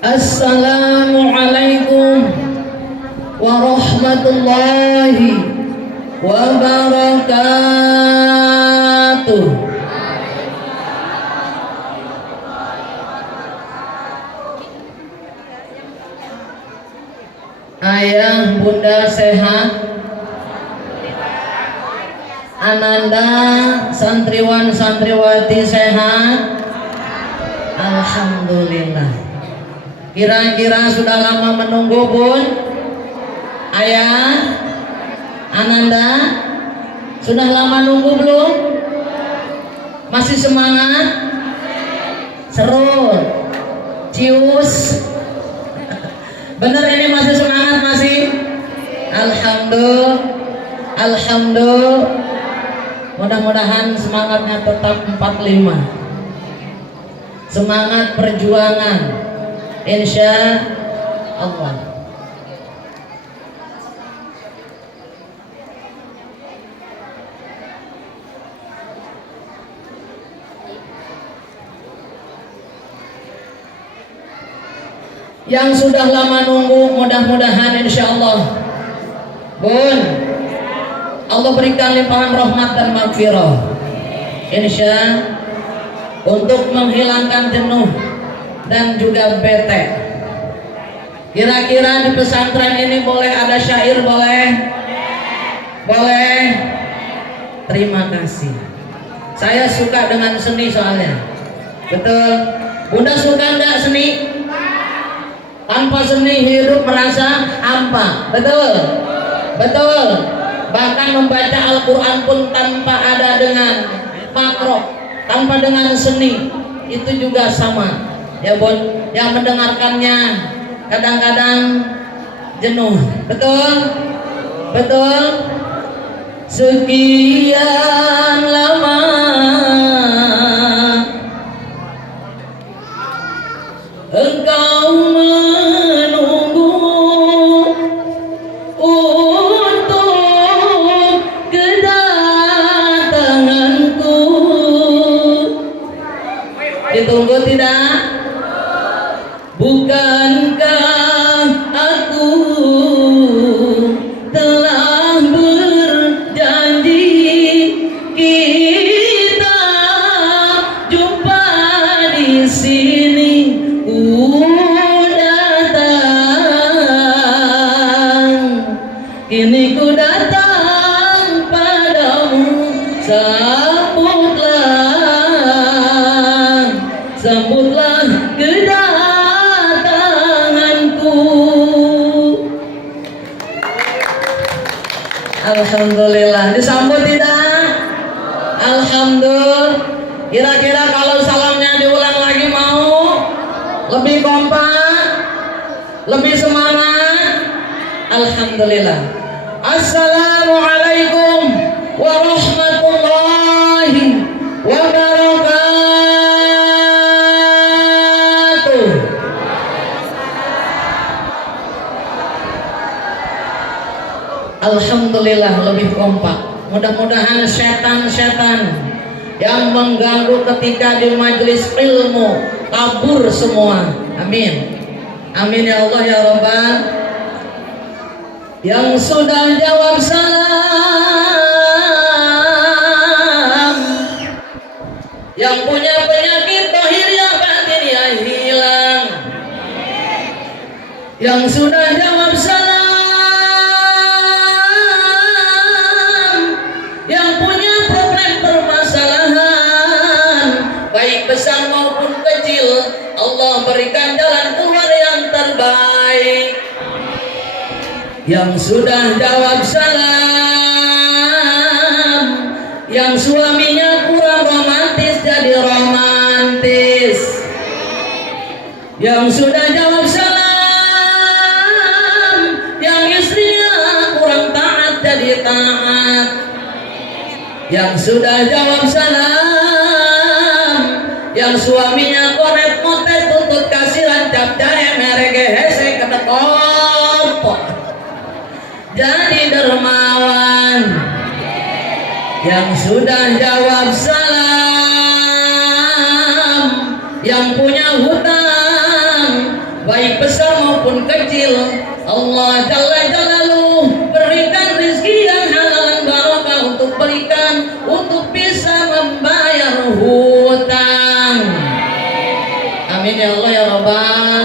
Assalamualaikum warahmatullahi wabarakatuh. Ayah bunda sehat, Ananda santriwan santriwati sehat, alhamdulillah. Kira-kira sudah lama menunggu bun? Ayah, Ananda, sudah lama nunggu belum? Masih semangat? Serut, cius. Bener ini masih semangat masih? Alhamdulillah. Mudah-mudahan semangatnya tetap 45. Semangat perjuangan. Insya Allah. Yang sudah lama nunggu mudah-mudahan insya Allah bun, Allah berikan limpahan rahmat dan maghfirah insya untuk menghilangkan jenuh dan juga bete. Kira-kira di pesantren ini boleh ada syair? Boleh? Terima kasih. Saya suka dengan seni soalnya. Betul. Bunda suka enggak seni? Tanpa seni hidup merasa hampa. Betul. Bahkan membaca Al-Quran pun tanpa ada dengan makro, tanpa dengan seni, itu juga sama. Ya bun, yang mendengarkannya kadang-kadang jenuh. Betul. Sekian lama engkau menunggu untuk kedatanganku. Ditunggu tidak? Bukankah aku telah berjanji kita jumpa di sini? Ku datang, kini ku datang padamu. Sambutlah kedatanganku. Alhamdulillah. Disambut tidak? Alhamdulillah. Kira-kira kalau salamnya diulang lagi mau? Lebih kompak? Lebih semangat? Alhamdulillah. Assalamualaikum warahmatullahi wabarakatuh. Alhamdulillah lebih kompak. Mudah-mudahan setan-setan yang mengganggu ketika di majelis ilmu kabur semua. Amin. Amin ya Allah ya Rabbal. Yang sudah jawab salam, yang punya penyakit zahir yang batin ya hilang, yang sudah jawab salam, besar maupun kecil, Allah berikan jalan keluar yang terbaik. Yang sudah jawab salam, yang suaminya kurang romantis jadi romantis. Yang sudah jawab salam, yang istrinya kurang taat jadi taat. Yang sudah jawab salam, yang suaminya koret motet tuntut kasihan cap jahe merege hese ketekop jadi dermawan. Yang sudah jawab salam, yang punya hutang walaupun kecil. Allah Jalla Jalaluhu berikan rezeki yang halal dan barokah untuk berikan, untuk bisa membayar hutang. Amin ya Allah ya Rabbal.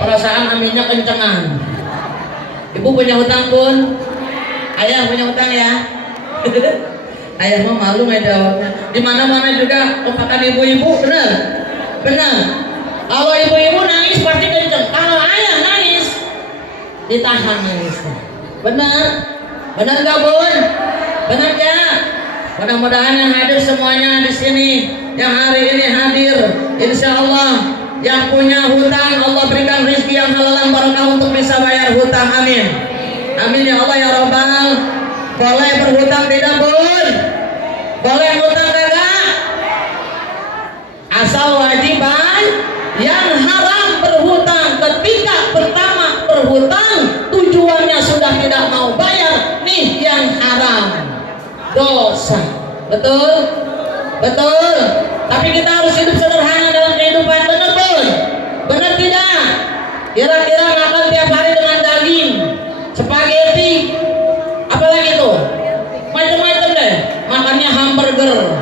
Perasaan aminnya kencengan. Ibu punya hutang pun? Ayah punya hutang ya? Ayah mah malu nggak jawabnya. Di mana-mana juga kepakan ibu-ibu, benar? Benar. Kalau ibu-ibu nangis pasti kenceng. Kalau ayah nangis, ditahan nangisnya. Benar? Benar nggak bun? Benar ya? Mudah-mudahan yang hadir semuanya di sini, yang hari ini hadir, insya Allah yang punya hutang Allah berikan rezeki yang halal dan barokah untuk bisa bayar hutang. Amin. Amin ya Allah ya Rabbal. Boleh berhutang tidak bun? Boleh hutang kagak? Asal wajiban. Yang haram berhutang ketika pertama berhutang tujuannya sudah tidak mau bayar, nih yang haram, dosa. Betul? Betul. Tapi kita harus hidup sederhana dalam kehidupan, benar bun? Benar tidak? Kira-kira makan tiap hari dengan daging, spaghetti, apalagi tuh macam-macam deh, makannya hamburger.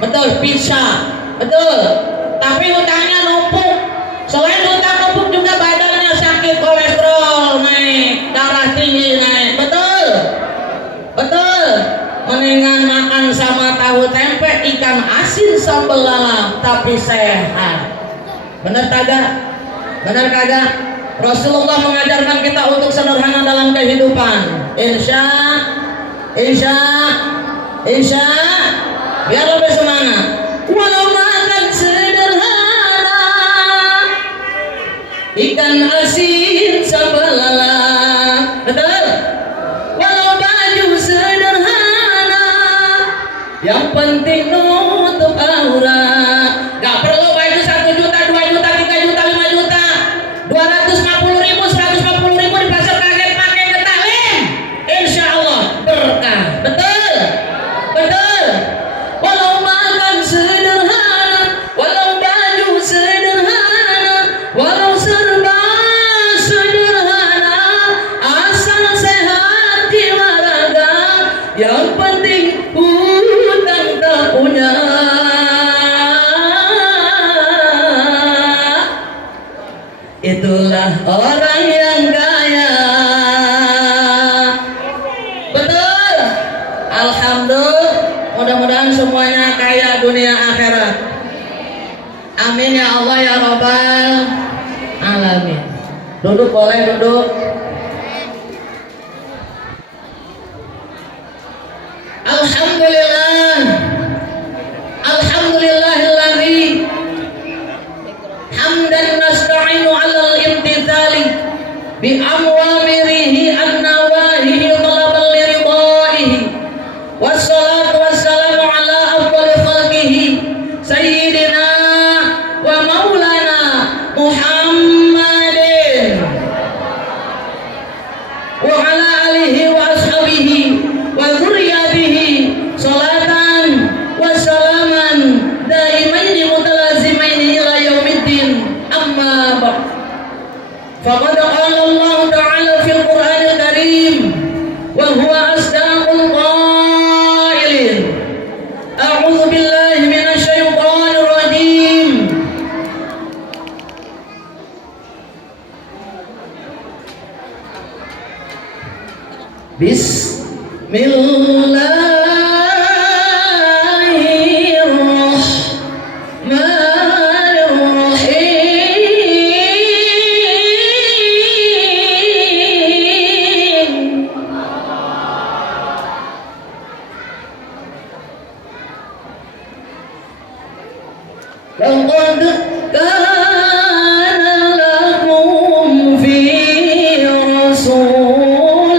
Betul, pizza, betul. Tapi hutangnya numpuk. Selain hutang numpuk juga badannya sakit, kolesterol naik, darah tinggi naik. Betul, betul. Mendingan makan sama tahu tempe, ikan asin sambal lala, tapi sehat. Benar kagak? Benar kagak? Rasulullah mengajarkan kita untuk sederhana dalam kehidupan. Insya biar lebih semangat. Walau makan sederhana, ikan asin sambal lala. Betul? Walau baju sederhana, yang penting nutup aurat. Gak perlu baju 1 juta, 2 juta, 3 juta, 5 juta, 250.000, 150.000 di pasar kaget pakai getalim. Insya Allah berkah. Betul? Betul. Walau makan sederhana, walau baju sederhana, walau serba sederhana, asal sehat jiwa raga, yang penting hutang tak punya. Itulah orang yang kaya. Betul? Alhamdulillah. Mudah-mudahan semuanya kaya dunia akhirat. Amin ya Allah ya Rabbal alamin. Duduk, boleh duduk. Alhamdulillah. Alhamdulillahilladzi hamdan nasta'inu 'alal imtithali bi amwamirihi an-nawahihi talaban li ridaihi. Wassalatu wassalamu ala afdali khalqihi sayyidina wa maulana Muhammadin wa ala alihi wa ashabihi wa dzurriyyatihi salatan wa salaman daimaini mutalazimaini ila yaumiddin. Amma ba'd. Faqad qala Allah ta'ala fil Qur'anil Karim wa huwa asdaqul qailin. A'udzu billahi minasy syaithanir rajim. Bismillahirrahmanirrahim. Laqad kana lakum fi Rasulillahi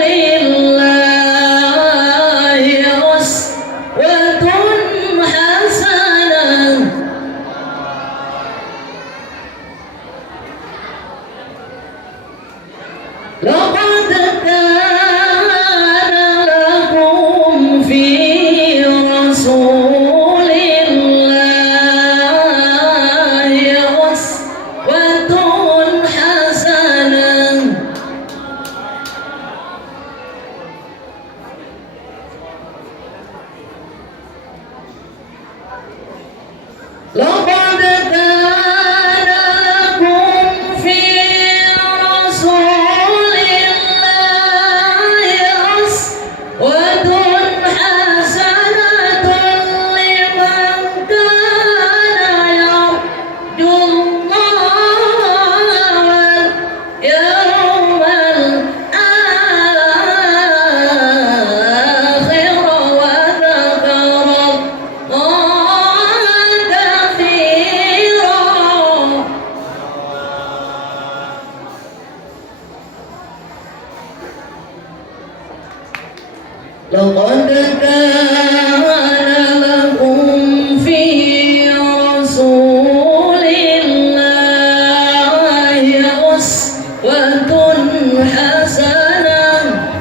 laqad kana lakum fi rasulillahi uswatun hasanah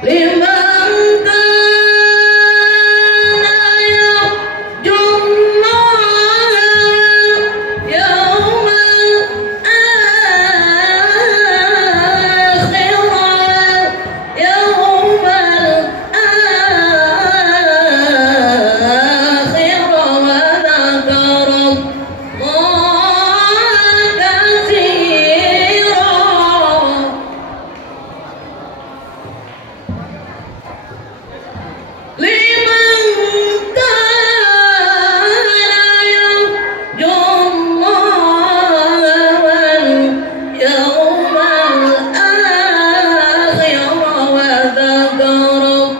liman kana yarjullaha yawmal akhir yawmal akhir wa dzakara Allah katsira liman kana yarjullaha wal yawmal akhir wa dzakara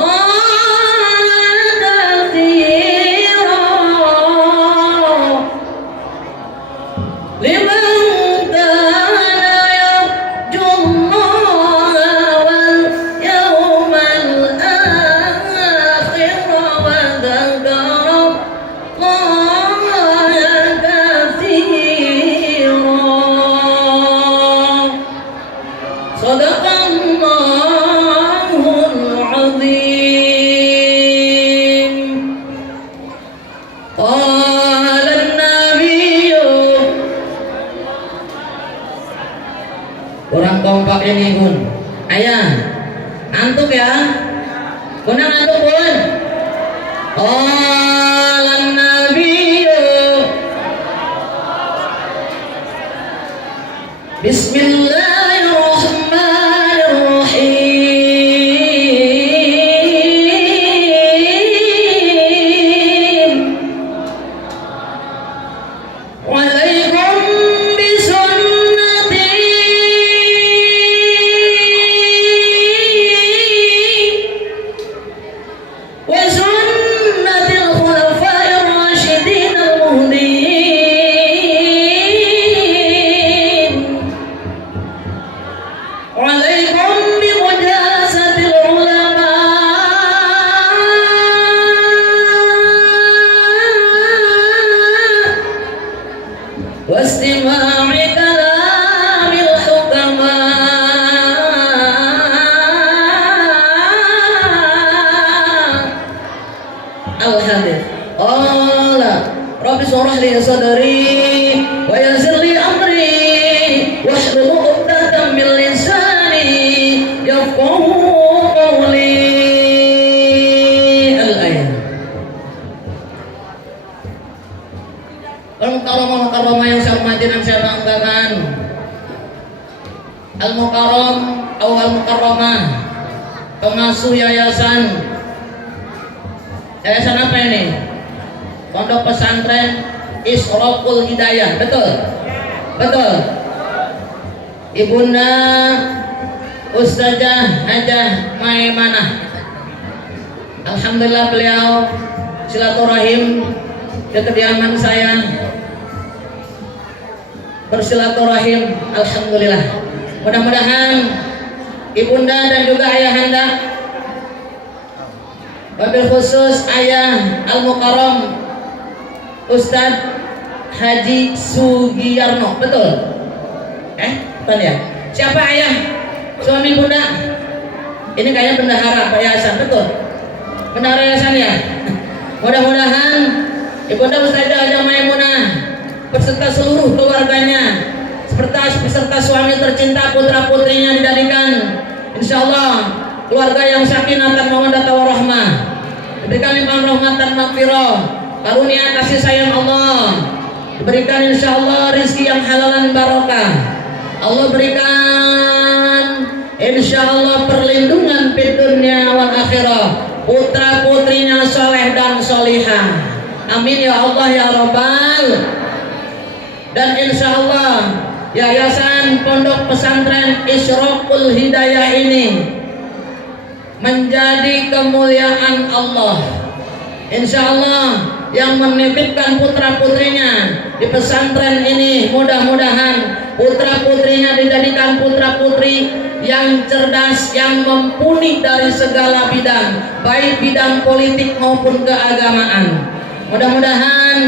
Allah katsira liman kana yarjullaha wal yawmal akhir wa dzakara Allah katsira. Shadaqallahul azim. Qala an-nabiyyu, kurang kompak ini pun. Ayah, antuk ya? Kunang antuk pun. Qala an-nabiyyu, Bismillahirrahmanirrahim. Walaikum bisunnati wa sunnatil khulafair rasyidin al-muhdiyyin. Walaikum bimujalasatil ulama wastima'i kalamil hukama. Al-hadits. Qala Rabbi shrah li sadri wa yassir li amri wahlul 'uqdatam min lisani yafqahu qawli. Al-ayat. Al-mukarramah yang saya hormati dan saya banggakan, Al-Mukarram atau Al-Mukarramah, pengasuh yayasan apa ini? Pondok Pesantren Isyraqul Hidayah, betul? Betul. Ibunda Ustazah Hajah Maimanah, alhamdulillah beliau silaturahim ke kediaman saya, bersilaturahim, alhamdulillah. Mudah-mudahan ibunda dan juga ayahanda, wabil khusus ayah Al-Mukarram Ustadz Haji Sugiyarno, betul? Bukan ya? Siapa ayah? Suami bunda? Ini kayaknya bendahara Pak Yayasan, betul? Bendahara yayasan ya? Mudah-mudahan ibunda Ustazah Hajah Maimunah beserta seluruh keluarganya, beserta suami tercinta, putra putrinya didadikan, insya Allah keluarga yang sakinah dan mawaddah warahmah, diberikan limpahan rahmat dan maghfirah, karunia kasih sayang Allah, diberikan insya Allah rizki yang halal dan barokah, Allah berikan insya Allah perlindungan di dunia wal akhirah, putra putrinya soleh dan solihah, amin ya Allah ya Rabbal. Dan insya Allah Yayasan Pondok Pesantren Isyraqul Hidayah ini menjadi kemuliaan Allah. Insya Allah yang menitipkan putra-putrinya di pesantren ini. Mudah-mudahan putra-putrinya dijadikan putra-putri yang cerdas, yang mumpuni dari segala bidang, baik bidang politik maupun keagamaan. Mudah-mudahan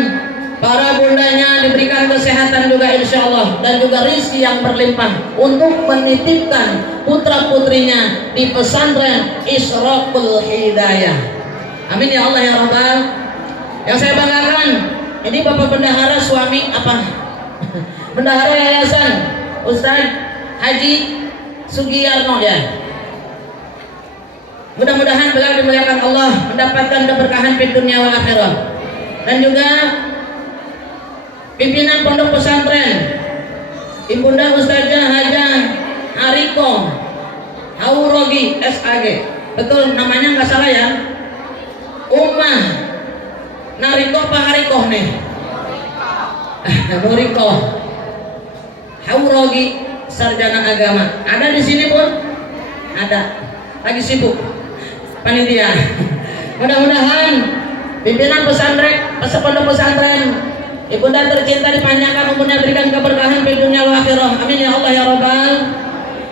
para bundanya diberikan kesehatan juga insya Allah, dan juga rezeki yang berlimpah untuk menitipkan putra-putrinya di pesantren Isyraqul Hidayah. Amin ya Allah ya Rabbal. Yang saya banggakan, ini Bapak Bendahara suami apa? Bendahara Yayasan Ustaz Haji Sugiyarno ya. Mudah-mudahan beliau dimuliakan Allah, mendapatkan keberkahan di dunia wal akhirah. Dan juga pimpinan pondok pesantren Ibunda Ustazah Hajah Hariko Haurogi SAG, betul namanya nggak salah ya, Ummah Nariko Pak Hariko nih Nuriko Haurogi, sarjana agama. Ada di sini pun ada, lagi sibuk panitia. Mudah-mudahan pimpinan pesantren, pondok pesantren Ibunda tercinta dipanjangkan umurnya, berikan keberkahan di dunia wal akhirah. Amin ya Allah ya Rabbal.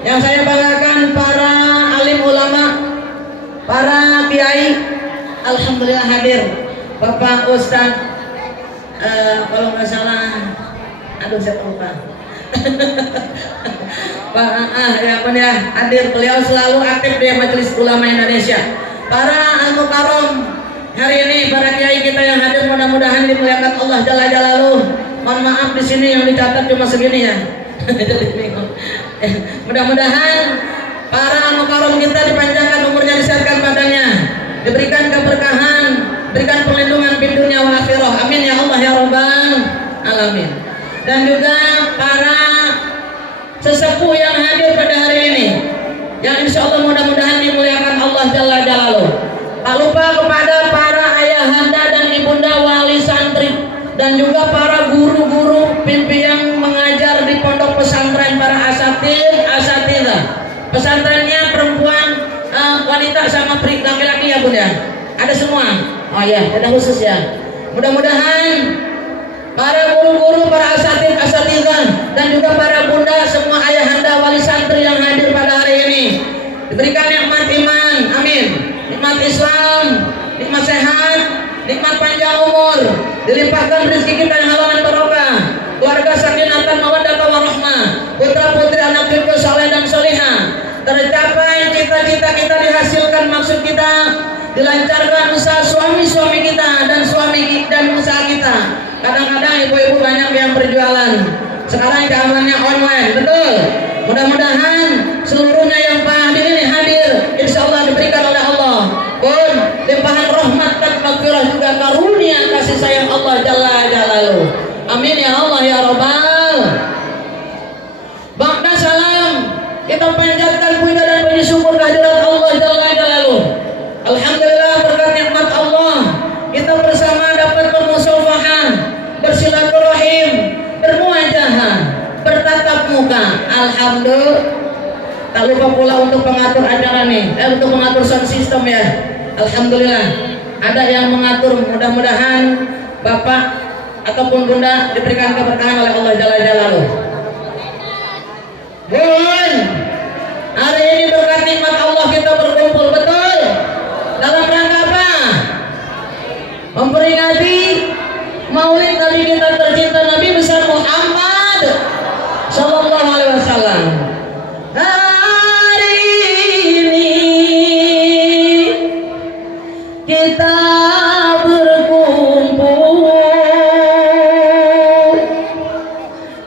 Yang saya banggakan para alim ulama, para kiai, alhamdulillah hadir. Bapak Ustaz kalau nggak salah, aduh saya lupa. Pak ya hadir, beliau selalu aktif di Majelis Ulama Indonesia. Para al-mukarram hari ini, para kiai kita yang hadir, mudah-mudahan dimuliakan Allah Jalla Jalaluh. Mohon maaf di sini yang dicatat cuma segini ya. Mudah-mudahan para al-mukarram kita dipanjangkan umurnya, disehatkan badannya, diberikan keberkahan, berikan perlindungan di dunia wal akhirah. Amin ya Allah ya Rabbal alamin. Dan juga para sesepuh yang hadir pada hari ini, yang insya Allah mudah-mudahan dimuliakan Allah Jalla Jalaluh. Tak lupa kepada para ayahanda dan ibunda wali santri, dan juga para guru-guru pimpin yang mengajar di pondok pesantren, para asatidzah. Pesantrennya perempuan, wanita sama laki-laki ya Bun ya? Ada semua? Oh ya, ada khusus ya. Mudah-mudahan para guru-guru, para asatidzah, dan juga para bunda, semua ayahanda wali santri yang hadir pada hari ini diberikan nikmat iman, amin, nikmat Islam, nikmat sehat, nikmat panjang umur, dilimpahkan rezeki kita yang halal dan barokah, keluarga sakinatan mawaddah warahmah, putra putri anak cucu saleh dan salihah, tercapai cita-cita kita, dihasilkan maksud kita, dilancarkan usaha suami-suami kita dan suami dan usaha kita. Kadang-kadang ibu-ibu banyak yang berjualan, sekarang keamanannya online, betul. Mudah-mudahan seluruhnya yang hadir ini hadir, insya Allah diberikan oleh Allah pun limpahan rahmat dan maghfirah, juga karunia kasih sayang Allah Jalla Jalaluh. Amin ya Allah ya Rabbal. Ba'da salam, kita panjatkan puja dan puji syukur kehadirat Allah Jalla Jalaluh. Alhamdulillah, berkat nikmat Allah kita bersama dapat bermusyawarah, bersilaturahim, bermuajahah, bertatap muka. Alhamdulillah. Tak lupa pula untuk pengatur acara nih, untuk mengatur sound system ya. Alhamdulillah ada yang mengatur. Mudah-mudahan Bapak ataupun Bunda diberikan keberkahan oleh Allah Jalla Jalaluh. Bun, hari ini berkat nikmat Allah kita berkumpul, betul? Dalam rangka apa? Memperingati Maulid Nabi kita tercinta, Nabi besar Muhammad Sallallahu Alaihi Wasallam. Hari ini kita berkumpul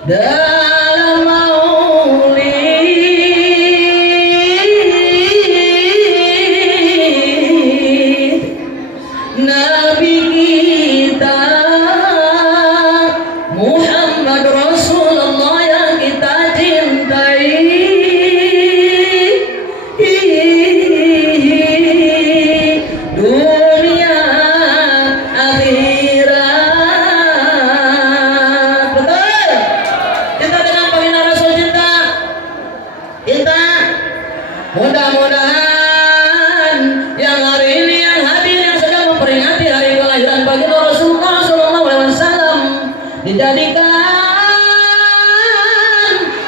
dalam Maulid Nabi kita Muhammad Rasulullah yang kita cintai. dijadikan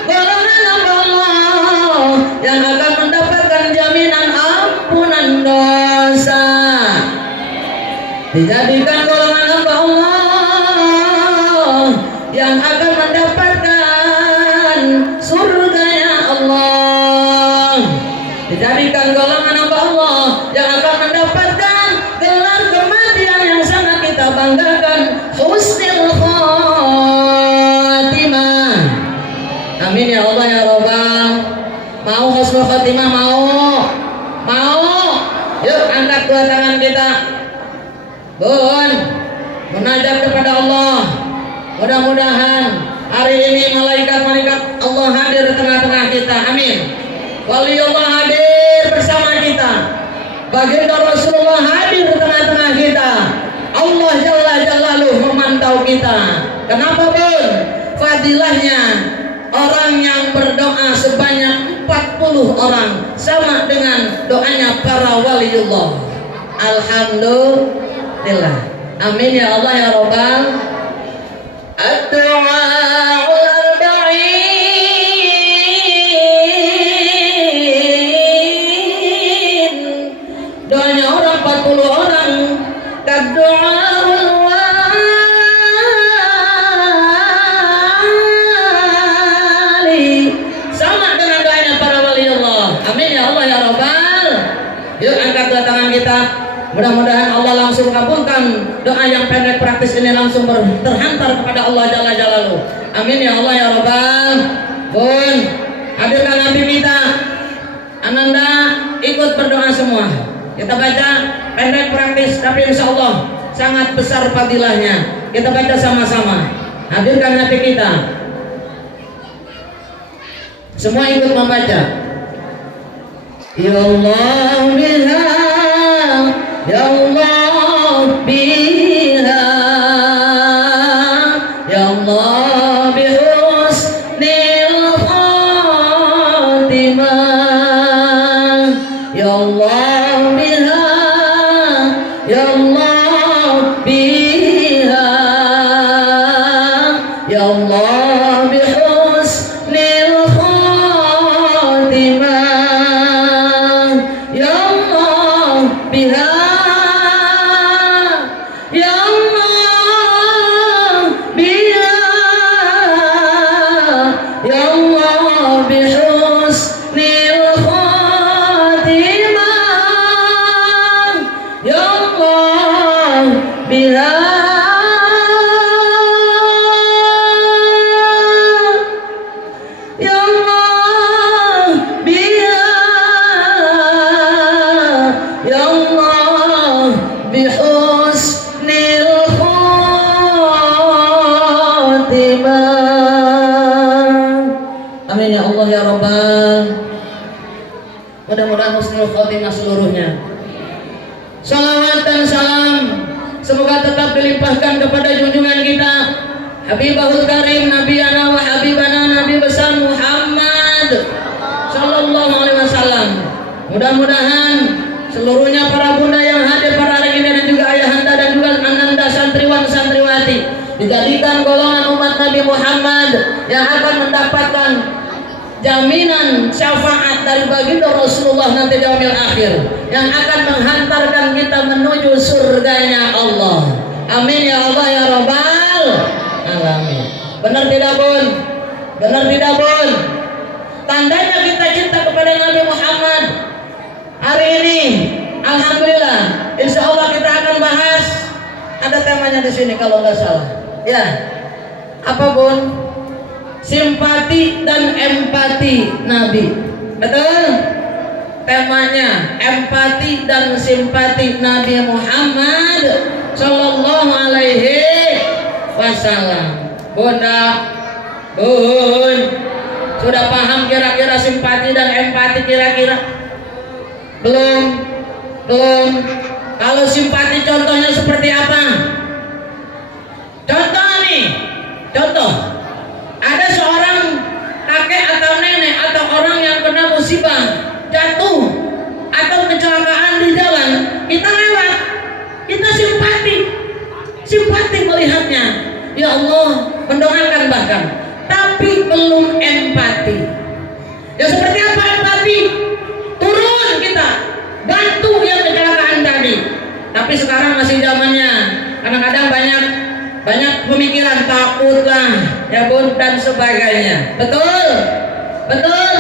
golongan hamba Allah yang akan mendapatkan jaminan ampunan dosa, dijadikan golongan hamba Allah yang akan mendapatkan surganya Allah, dijadikan golongan hamba Allah yang akan mendapatkan gelar kematian yang sangat kita banggakan, husnul khatimah. Amin ya Allah ya Rabbal. Mau husnul khatimah? Mau? Yuk angkat dua tangan kita, Bun, munajat kepada Allah. Mudah-mudahan hari ini malaikat-malaikat Allah hadir di tengah-tengah kita. Amin. Waliullah hadir bersama kita, baginda Rasulullah hadir di tengah-tengah kita, Allah Jalla Jalaluhu memantau kita. Kenapa Bun? Fadilahnya orang yang berdoa sebanyak 40 orang sama dengan doanya para waliullah. Alhamdulillah. Amin ya Allah ya Rabbal. Ad-du'a'ul arba'in, doanya orang 40 orang, kad-du'a'ul wali, sama dengan doanya para wali Allah. Amin ya Allah ya Rabbal. Yuk angkat dua tangan kita. Mudah-mudahan Allah langsung kabulkan doa yang pendek praktis ini, langsung terhantar kepada Allah Jalla Jalaluhu. Amin ya Allah ya Rabbal. Bun, hadirkan Nabi kita, Ananda ikut berdoa semua. Kita baca pendek praktis tapi insya Allah sangat besar fadilahnya. Kita baca sama-sama. Hadirkan Nabi kita. Semua ikut membaca. Ya Allah biha, ya Allah biha, ya Allah bihusnil khatimah, ya Allah biha, ya Allah biha, ya Allah bihusnil khatimah, ya Allah biha, amin ya Allah ya Rabbal. Mudah-mudahan husnul khotimah seluruhnya. Salawat dan salam semoga tetap dilimpahkan kepada junjungan kita Habibahul Karim, Nabiyana wa Habibana, Nabi besar Muhammad Sallallahu Alaihi Wasallam. Mudah-mudahan seluruhnya para bunda yang hadir pada hari ini dan juga ayahanda dan juga ananda santriwan santriwati dijadikan golongan umat Nabi Muhammad yang akan mendapatkan jaminan syafaat dari baginda Rasulullah nanti di yaumil akhir, yang akan menghantarkan kita menuju surganya Allah. Amin ya Allah ya Rabbal alamin. Benar tidak Bun? Benar tidak Bun? Tandanya kita cinta kepada Nabi Muhammad. Hari ini alhamdulillah insya Allah kita akan bahas, ada temanya di sini kalau nggak salah ya, apa Bun? Simpati dan empati Nabi. Betul? Temanya empati dan simpati Nabi Muhammad Sallallahu Alaihi Wasallam. Bunda, Bun, sudah paham kira-kira simpati dan empati kira-kira? Belum? Kalau simpati contohnya seperti apa? Contoh nih, contoh. Ada seorang kakek atau nenek atau orang yang kena musibah, jatuh atau kecelakaan di jalan, kita lewat, kita simpati melihatnya. Ya Allah, memaafkan, tapi belum empati. Ya seperti apa empati? Turun kita, bantu yang kecelakaan tadi. Tapi sekarang masih zamannya, kadang-kadang banyak pemikiran takutlah, ya bun, dan sebagainya. Betul, betul.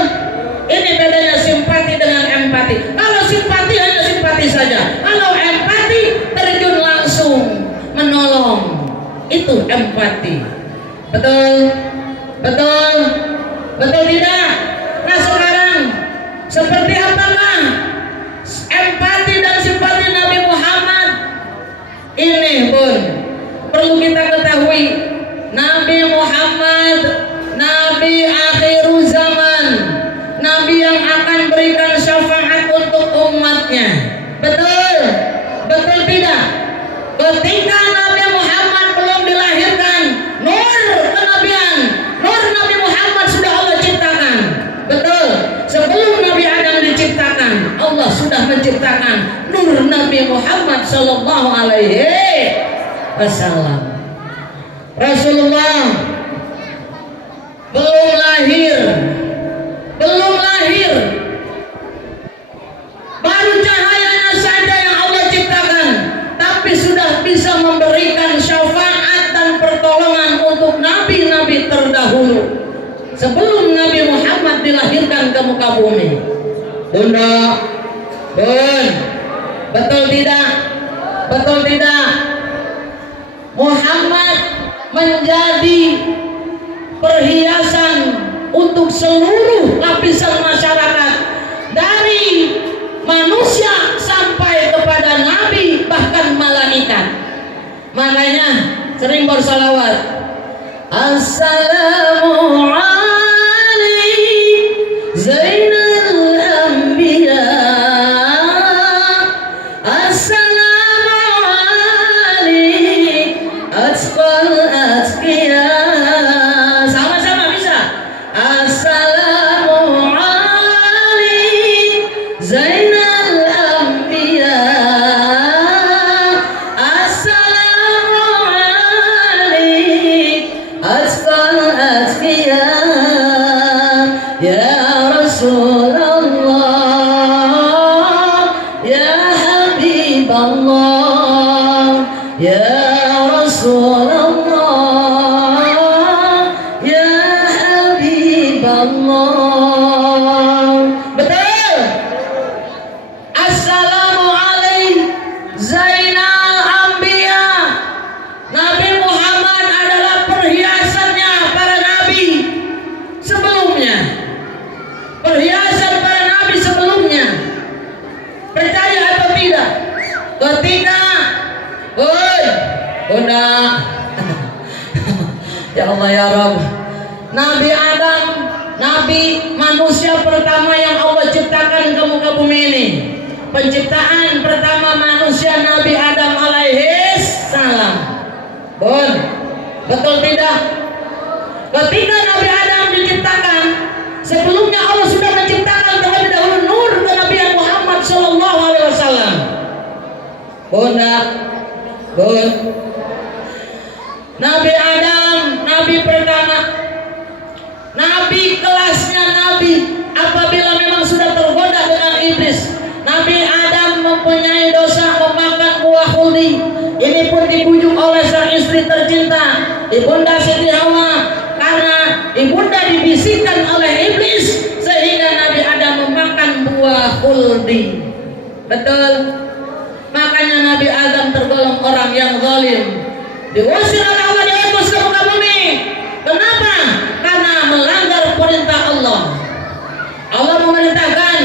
Ini bedanya simpati dengan empati. Kalau simpati hanya simpati saja. Kalau empati terjun langsung menolong. Itu empati. Betul, betul, betul tidak? Nah sekarang seperti apakah empati dan simpati Nabi Muhammad? Ini pun perlu kita ketahui, Nabi Muhammad Nabi akhir zaman, Nabi yang akan berikan syafaat untuk umatnya. Betul, betul tidak? Ketika Nabi Muhammad belum dilahirkan, nur kenabian, nur Nabi Muhammad sudah Allah ciptakan. Betul, sebelum Nabi Adam diciptakan, Allah sudah menciptakan nur Nabi Muhammad sallallahu alaihi wasallam. Rasulullah belum lahir, baru cahayanya saja yang Allah ciptakan, tapi sudah bisa memberikan syafaat dan pertolongan untuk nabi-nabi terdahulu sebelum Nabi Muhammad dilahirkan ke muka bumi. Bunda, Bun, betul tidak? Betul tidak? Muhammad menjadi perhiasan untuk seluruh lapisan masyarakat, dari manusia sampai kepada nabi bahkan malaikat. Makanya sering bersalawat, Assalamu alaikum Zainal Anbiya, Assalamu alaikum Atqal Atqiya. Sama-sama bisa. Assalamu alaikum Zainal Anbiya, Assalamu alaikum Atqal Atqiya. Ya Rasulullah, ya Habiballah, ya Rasulullah, ya Habiballah. Betul. Assalamu alaikum Zainal Anbiya. Nabi Muhammad adalah perhiasannya para nabi sebelumnya, perhiasan para nabi sebelumnya. Percaya atau tidak? Ketika Bunda ya Allah ya Rabb, Nabi Adam, Nabi manusia pertama yang Allah ciptakan ke muka bumi ini, penciptaan pertama manusia Nabi Adam alaihi salam. Bun, betul tidak? Ketika Nabi Adam diciptakan, sebelumnya Allah sudah menciptakan terlebih dahulu nur kenabian Muhammad sallallahu alaihi wasallam. Bunda, Bun, Nabi Adam, Nabi pertama, Nabi kelasnya Nabi. Apabila memang sudah tergoda dengan iblis, Nabi Adam mempunyai dosa memakan buah khuldi. Ini pun dibujuk oleh sang istri tercinta, Ibunda Siti Hawa, karena ibunda dibisikkan oleh iblis sehingga Nabi Adam memakan buah khuldi. Betul. Makanya Nabi Adam tergolong orang yang zalim, diusir oleh Allah, diutus ke muka bumi. Kenapa? Karena melanggar perintah Allah. Allah memerintahkan,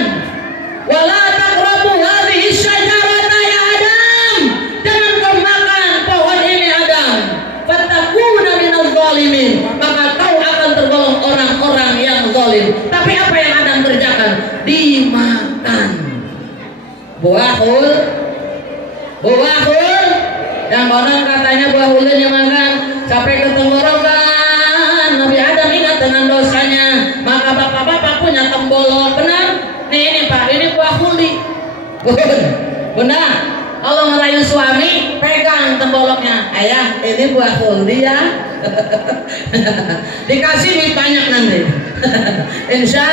wala taqrabu hadhihi syajarata ya Adam, jangan kau makan pohon ini Adam, fatakuna minaz zalimin, maka kau akan tergolong orang-orang yang zalim. Tapi apa yang Adam kerjakan? Dimakan buah hul, yang konon katanya buah hulnya makan sampai ke tenggorokan. Nabi Adam ingat dengan dosanya, maka bapak-bapak punya tembolok. Benar? Ini Pak, ini buah huli. Bunda, kalau ngerayu suami, pegang temboloknya, ayah ini buah kuldi ya. Dikasih duit banyak nanti. Insya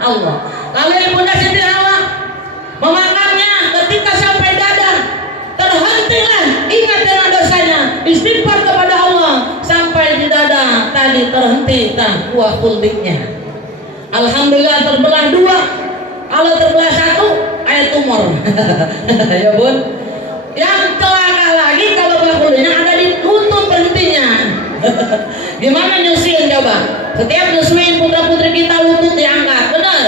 Allah. Lalu Ibunda Siti Hawa memakannya ketika sampai dada, terhentilah, ingat dengan dosanya, istighfar kepada Allah sampai di dada tadi terhenti buah kuldinya. Alhamdulillah terbelah dua. Kalau terbelah satu, ayat tumor. Ya bun. Yang celaka lagi kalau buah kuldinya ada di lutut berhentinya. Gimana nyusuin coba? Setiap nyusuin putra putri kita lutut diangkat, benar?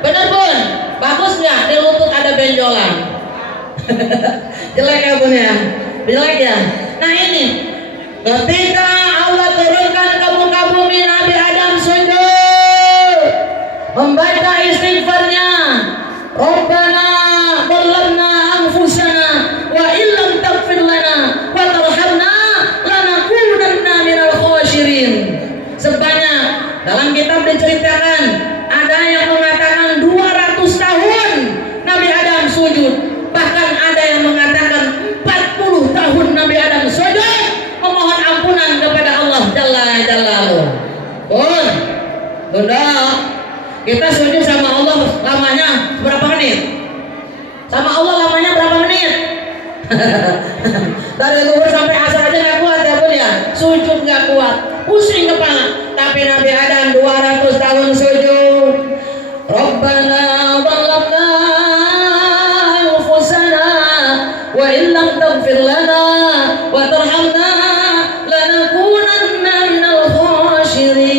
Benar bun? Bagus nggak? Di lutut ada benjolan. Jelek ya bun ya? Jelek ya? Nah ini, ketika Allah turunkan ke muka bumi, Nabi Adam sujud, membaca istighfarnya, Rabbana zalamna anfusana wa illam taghfir lana wa tarhamna lanakunanna minal khasirin. Sebanyak dalam kitab diceritakan ada yang mengatakan 200 tahun Nabi Adam sujud, bahkan ada yang mengatakan 40 tahun Nabi Adam sujud memohon ampunan kepada Allah Jalla Jalaluhu. Bunda, kita sujud sama Allah lamanya berapa menit? Sama Allah lamanya berapa menit? Dari zuhur sampai asar aja nggak kuat ya bun ya, sujud nggak kuat, pusing kepala. Tapi Nabi Adam 200 tahun sujud. Rabbana zalamna anfusana wa illam taghfir lana wa tarhamna lanakunanna minal khasirin.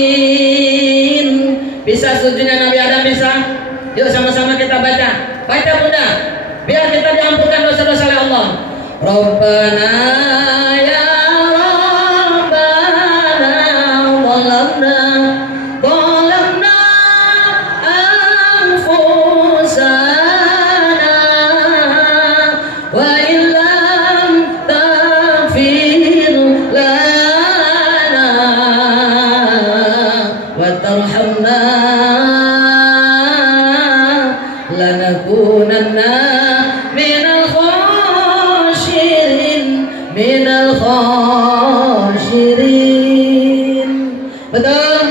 Bisa sujudnya Nabi Adam bisa? Yuk sama-sama kita baca. Baca bunda, biar kita diampunkan dosa-dosa oleh Allah. Rabbana ya Rabbana zalamna anfusana wa illam taghfir lana wa tarhamna lanakunanna minal khasirin. Betul?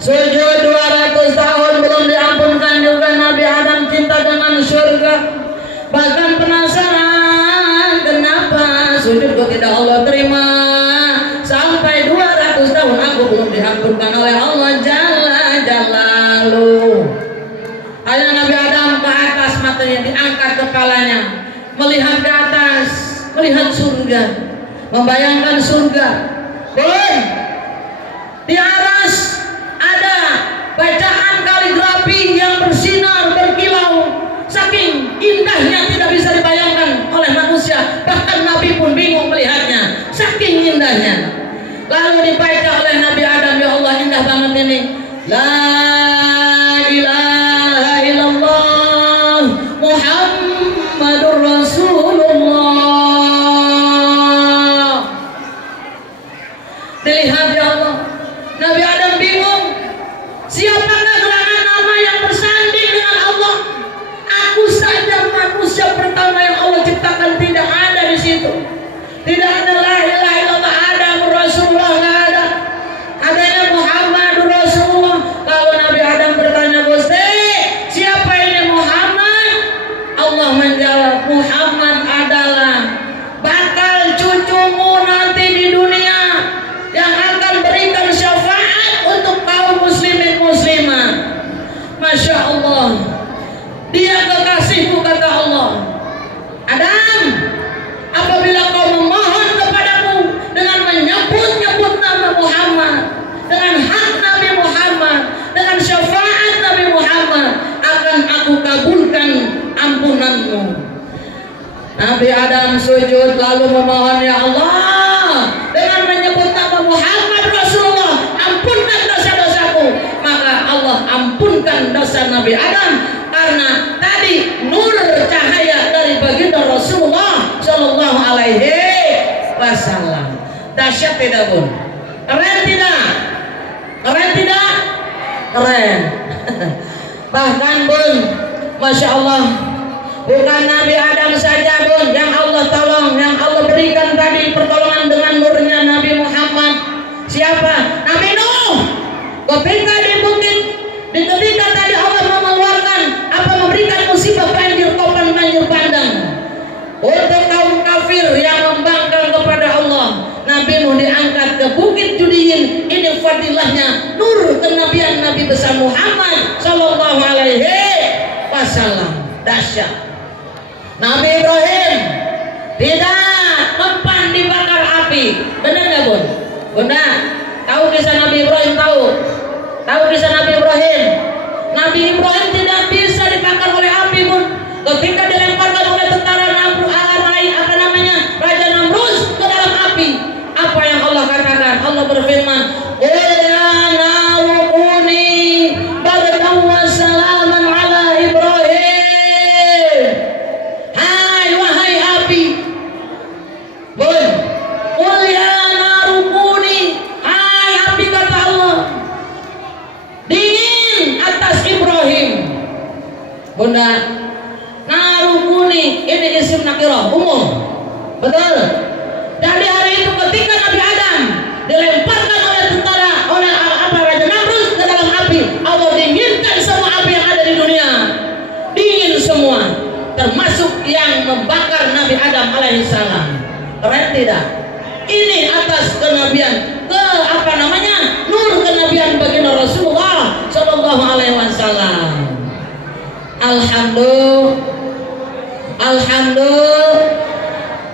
Sujud 200 tahun belum diampunkan juga Nabi Adam cinta dengan surga. Bahkan penasaran kenapa sujud kok tidak Allah terima. Sampai 200 tahun aku belum diampunkan oleh Allah Jalla Jalaluhu. Hanya Nabi Adam ke atas matanya, diangkat kepalanya, melihat ke atas, melihat surga, membayangkan surga. Bun, di atas ada bacaan kaligrafi yang bersinar, berkilau, saking indahnya tidak bisa dibayangkan oleh manusia. Bahkan Nabi pun bingung melihatnya, saking indahnya. Lalu dibaca oleh Nabi Adam, ya Allah indah banget ini. La ilaha illallah Muhammadur Rasulullah. Dilihat ya Allah, Nabi Adam bingung, siapakah gerangan nama yang bersanding dengan Allah? Aku saja manusia pertama yang Allah ciptakan, tidak ada di situ. Tidak ada la ilaha illallah, ada Rasulullah nggak ada. Adanya Muhammadur Rasulullah. Kalau Nabi Adam bertanya, Gusti, siapa ini Muhammad? Allah menjawab, Muhammad adalah bakal cucumu nanti di dunia yang akan berikan syafaat untuk kaum muslimin muslimah. Masya Allah, dia kekasihku kata Allah. Adam, apabila kau memohon kepadaku dengan menyebut-nyebut nama Muhammad, dengan hak Nabi Muhammad, dengan syafaat Nabi Muhammad, akan aku kabulkan ampunanmu. Nabi Adam sujud lalu memohon, ya Allah, dengan menyebut nama Muhammad Rasulullah, ampunkan dosa-dosaku. Maka Allah ampunkan dosa Nabi Adam, karena tadi nur cahaya dari baginda Rasulullah Shallallahu Alaihi Wasallam. Dahsyat tidak bun? Keren tidak? Keren tidak? Keren. Bahkan bun, masya Allah, Bukan Nabi Adam saja pun yang Allah tolong, yang Allah berikan tadi pertolongan dengan nurnya Nabi Muhammad. Siapa? Nabi Nuh. Ketika di bukit, ketika tadi Allah mengeluarkan memberikan musibah banjir topan, banjir bandang untuk kaum kafir yang membangkang kepada Allah, Nabi Nuh diangkat ke bukit Judiyin. Ini fadilahnya nur kenabian Nabi besar Muhammad sallallahu alaihi wasallam. Dahsyat. Nabi Ibrahim tidak mempan dibakar api. Benar nggak Bun? Bunda, tahu kisah Nabi Ibrahim? Tahu kisah Nabi Ibrahim? Nabi Ibrahim tidak bisa dibakar oleh api Bun. Ketika dilemparkan oleh tentara Raja Namrus ke dalam api, apa yang Allah katakan? Allah berfirman, "Ya naru kuni bardan wa salaman ala Ibrahim." Hai wahai api, Bun, qul ya naru kuni, hai api kata Allah, dingin atas Ibrahim. Bunda, naru kuni ini isim nakirah umum. Betul. Dari hari itu ketika Nabi Adam dilemparkan oleh tentara Raja Namrus ke dalam api, Allah dinginkan semua api yang ada di dunia. Dingin semua, termasuk yang membakar Nabi Adam alaihissalam. Keren tidak? Ini atas kenabian, nur kenabian baginda Rasulullah sallallahu alaihi wasallam. Alhamdulillah.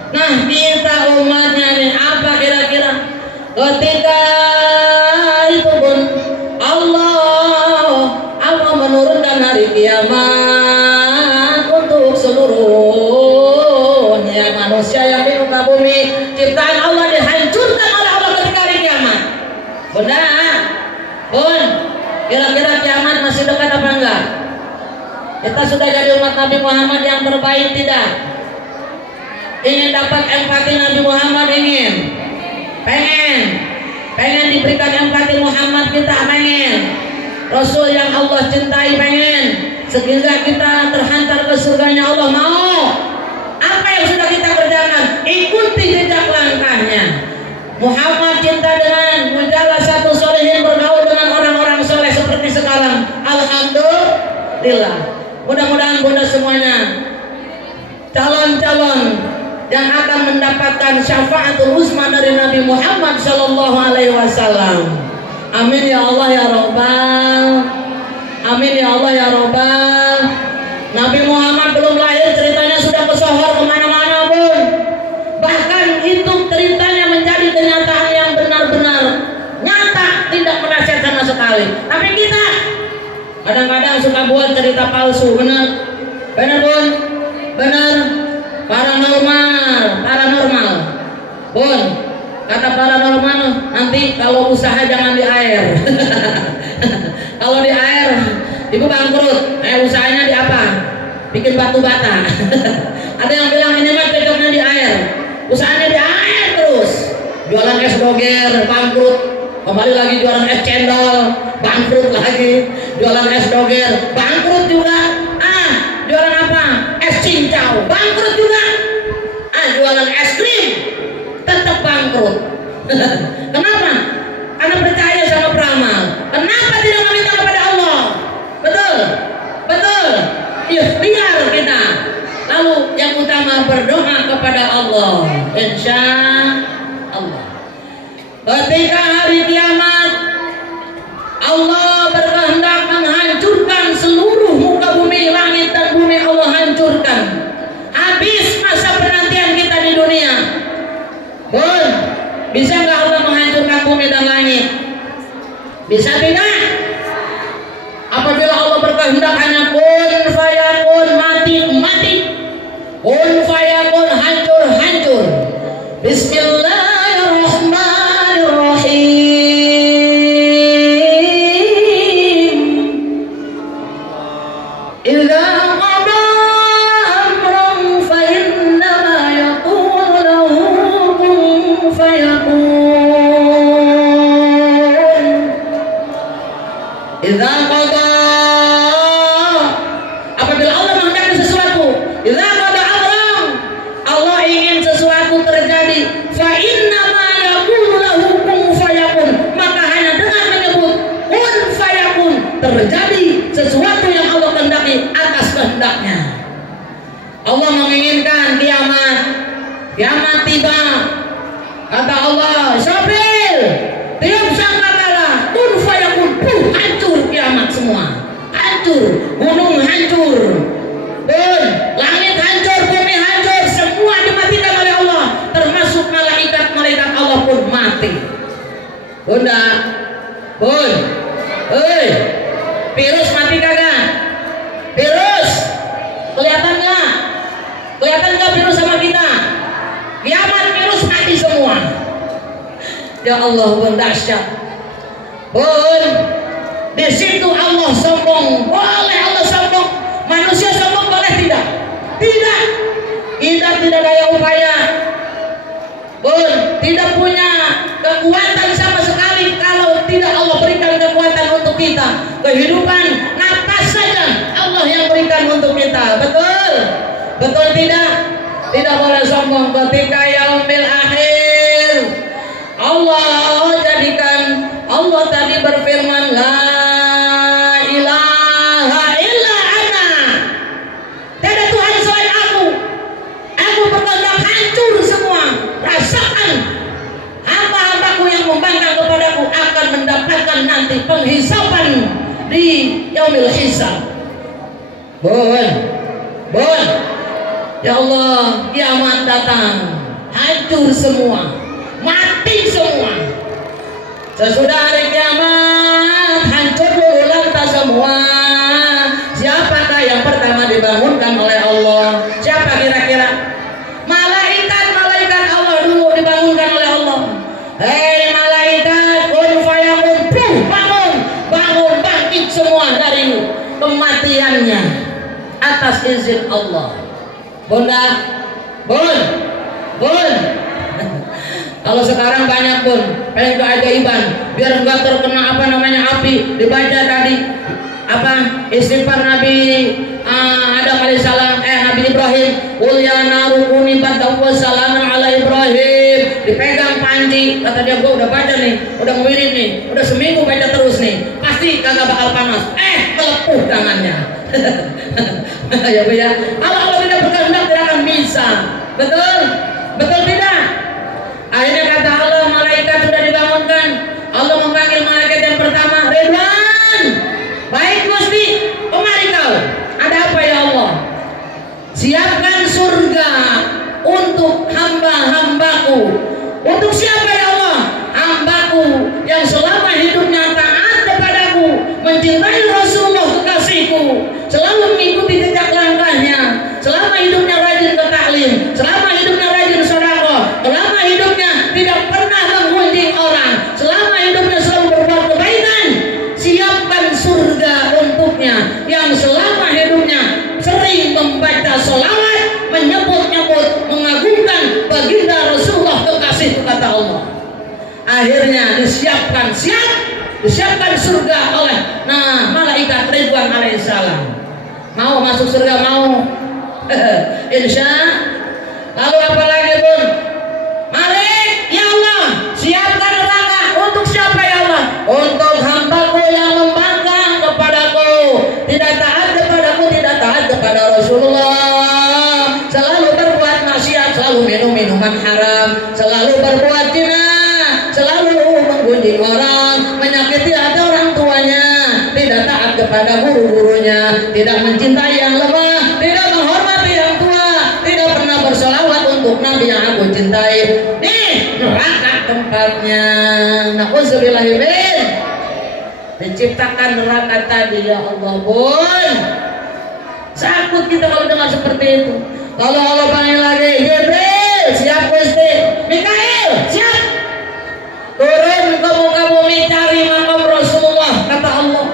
Nah, kita umatnya nih, apa kira-kira ketika itu Bun, Allah menurunkan hari kiamat untuk seluruhnya manusia yang di muka bumi, ciptaan Allah dihancurkan oleh Allah ketika hari kiamat. Bunda, Bun, kira-kira kiamat masih dekat apa enggak? Kita sudah jadi umat Nabi Muhammad yang terbaik tidak? Ingin dapat empati Nabi Muhammad, pengen diberikan empati Muhammad, kita pengen Rasul yang Allah cintai, pengen sehingga kita terhantar ke surganya Allah. Mau apa yang sudah kita kerjakan, ikuti jejak langkahnya. Muhammad cinta dengan menjaga satu solehin, bergaul dengan orang-orang soleh seperti sekarang. Alhamdulillah. Mudah-mudahan Bunda semuanya calon-calon yang akan mendapatkan syafaatul uzma dari Nabi Muhammad sallallahu alaihi wasallam. Amin ya Allah ya Rabbal. Amin ya Allah ya Rabbal. Nabi Muhammad belum lahir ceritanya sudah kesohor kemana-mana Bun. Bahkan itu ceritanya menjadi kenyataan yang benar-benar nyata, tidak meleset sama sekali. Tapi kita kadang-kadang suka buat cerita palsu. Benar Bun? Benar. Paranormal Bun, kata paranormal, nanti kalau usaha jangan di air. Kalau di air ibu bangkrut, usahanya di apa? Bikin batu bata. Ada yang bilang ini mah cocoknya di air, usahanya di air terus. Jualan es doger bangkrut, kembali lagi jualan es cendol bangkrut lagi, jualan es doger bangkrut juga. Jualan apa? Es cincau bangkrut juga. Jualan es krim tetap bangkrut. Kenapa? Karena percaya sama peramal. Kenapa tidak meminta kepada Allah? Betul. Ikhtiar kita. Lalu yang utama berdoa kepada Allah. Insya Allah. Ketika hari kiamat Allah berkehendak menghancurkan seluruh muka bumi, langit dan bumi Allah hancurkan. Habis masa penantian kita di dunia. Bun, bisa nggak Allah menghancurkan bumi dan langit? Bisa tidak? Apabila Allah berkehendak hanya kun fayakun, mati. Kun fayakun, hancur. Bismillahirrahmanirrahim. Idza qada amran fa innama yaqulu lahu kun fayakun. terjadi sesuatu yang Allah kehendaki atas kehendaknya. Allah menginginkan kiamat tiba. Kata Allah, Sabril, tiup sangkakala, kun fayakun, hancur kiamat semua, hancur, gunung hancur, dan langit hancur, bumi hancur, semua dimatikan oleh Allah, termasuk malaikat Allah pun mati. Bunda, Bun, virus mati kagak? Virus, kelihatan nggak? Kelihatan nggak virus sama kita? Kiamat virus mati semua. Ya Allah, Bun, dahsyat. Bun, di situ Allah sombong. Boleh Allah sombong? Manusia sombong boleh tidak? Tidak. Kita tidak daya upaya. Bun, tidak punya kekuatan sama sekali kalau tidak Allah berikan kekuatan untuk kita. Kehidupan nafas saja Allah yang berikan untuk kita. Betul? Betul tidak? Tidak boleh sombong ketika yaumil akhir. Allah jadikan, Allah tadi berfirman, la ilaha illa ana, tiada Tuhan selain aku berkehendak hancur semua. Rasakan, hamba-hambaku yang membangkang kepadaku akan mendapatkan nanti penghisapan di yaumil hisab. Bun, ya Allah, kiamat datang, hancur semua, mati semua. Sesudah hari kiamat, hancur dulu lantas semua. Siapakah yang pertama dibangunkan oleh Allah? Siapa kira-kira? Malaikat Allah dulu dibangunkan oleh Allah. Hei malaikat, kun fayakun, bangun, bangkit semua dari kematiannya atas izin Allah. Bunda, Bun. Kalau sekarang banyak Bun, pengen keajaiban, biar enggak terkena api. Dibaca tadi istighfar Nabi Adam alaihissalam, Nabi Ibrahim, qul ya naru kuni bardan wa salaman ala Ibrahim. Dipegang panji, kata dia, gua udah baca nih, udah ngewirid nih, udah seminggu baca terus nih, pasti kagak bakal panas. Melepuh tangannya. Ya Bu ya. Kalau Allah tidak berkehendak tidak akan bisa. Betul tidak? Akhirnya kata Allah, malaikat sudah dibangunkan. Allah memanggil malaikat yang pertama, Ridwan. Baik Gusti, kemari kau. Ada apa ya Allah? Siapkan surga untuk hamba-hambaku. Untuk siapa ya Allah? Hambaku yang selama hidupnya taat kepadaku, mencintai Rasulullah kekasihku, selalu mengikuti jejak langkahnya, selama hidupnya rajin ke taklim, selama hidupnya rajin sedekah, selama hidupnya tidak pernah menggunjing orang, selama hidupnya selalu berbuat kebaikan. Siapkan surga untuknya yang selama hidupnya sering membaca sholawat, menyebut-nyebut, mengagungkan baginda Rasulullah kekasih, kata Allah. Akhirnya disiapkan surga oleh malaikat Ridwan alaihissalam. Mau masuk surga? Mau? Insya. Lalu apa lagi Bun? Malik, ya Allah, siapkan neraka untuk siapa ya Allah? Untuk hambaku yang membangkang kepadaku, tidak taat kepadaku, tidak taat kepada Rasulullah, selalu berbuat maksiat, selalu minum minuman haram, selalu berbuat zina, selalu menggunjing orang, menyakiti hati orang tuanya, tidak taat kepada guru-gurunya, tidak mencintai yang lemah, tidak menghormati yang tua, tidak pernah bersolawat untuk Nabi yang aku cintai. Nih neraka tempatnya. Nauzubillahimin. Diciptakan neraka tadi ya Allah Bun. Sakut kita kalau dengar seperti itu. Kalau Allah panggil lagi, Jibril siap Gusti, Mikail siap, turun ke muka bumi cari makam Rasulullah, kata Allah.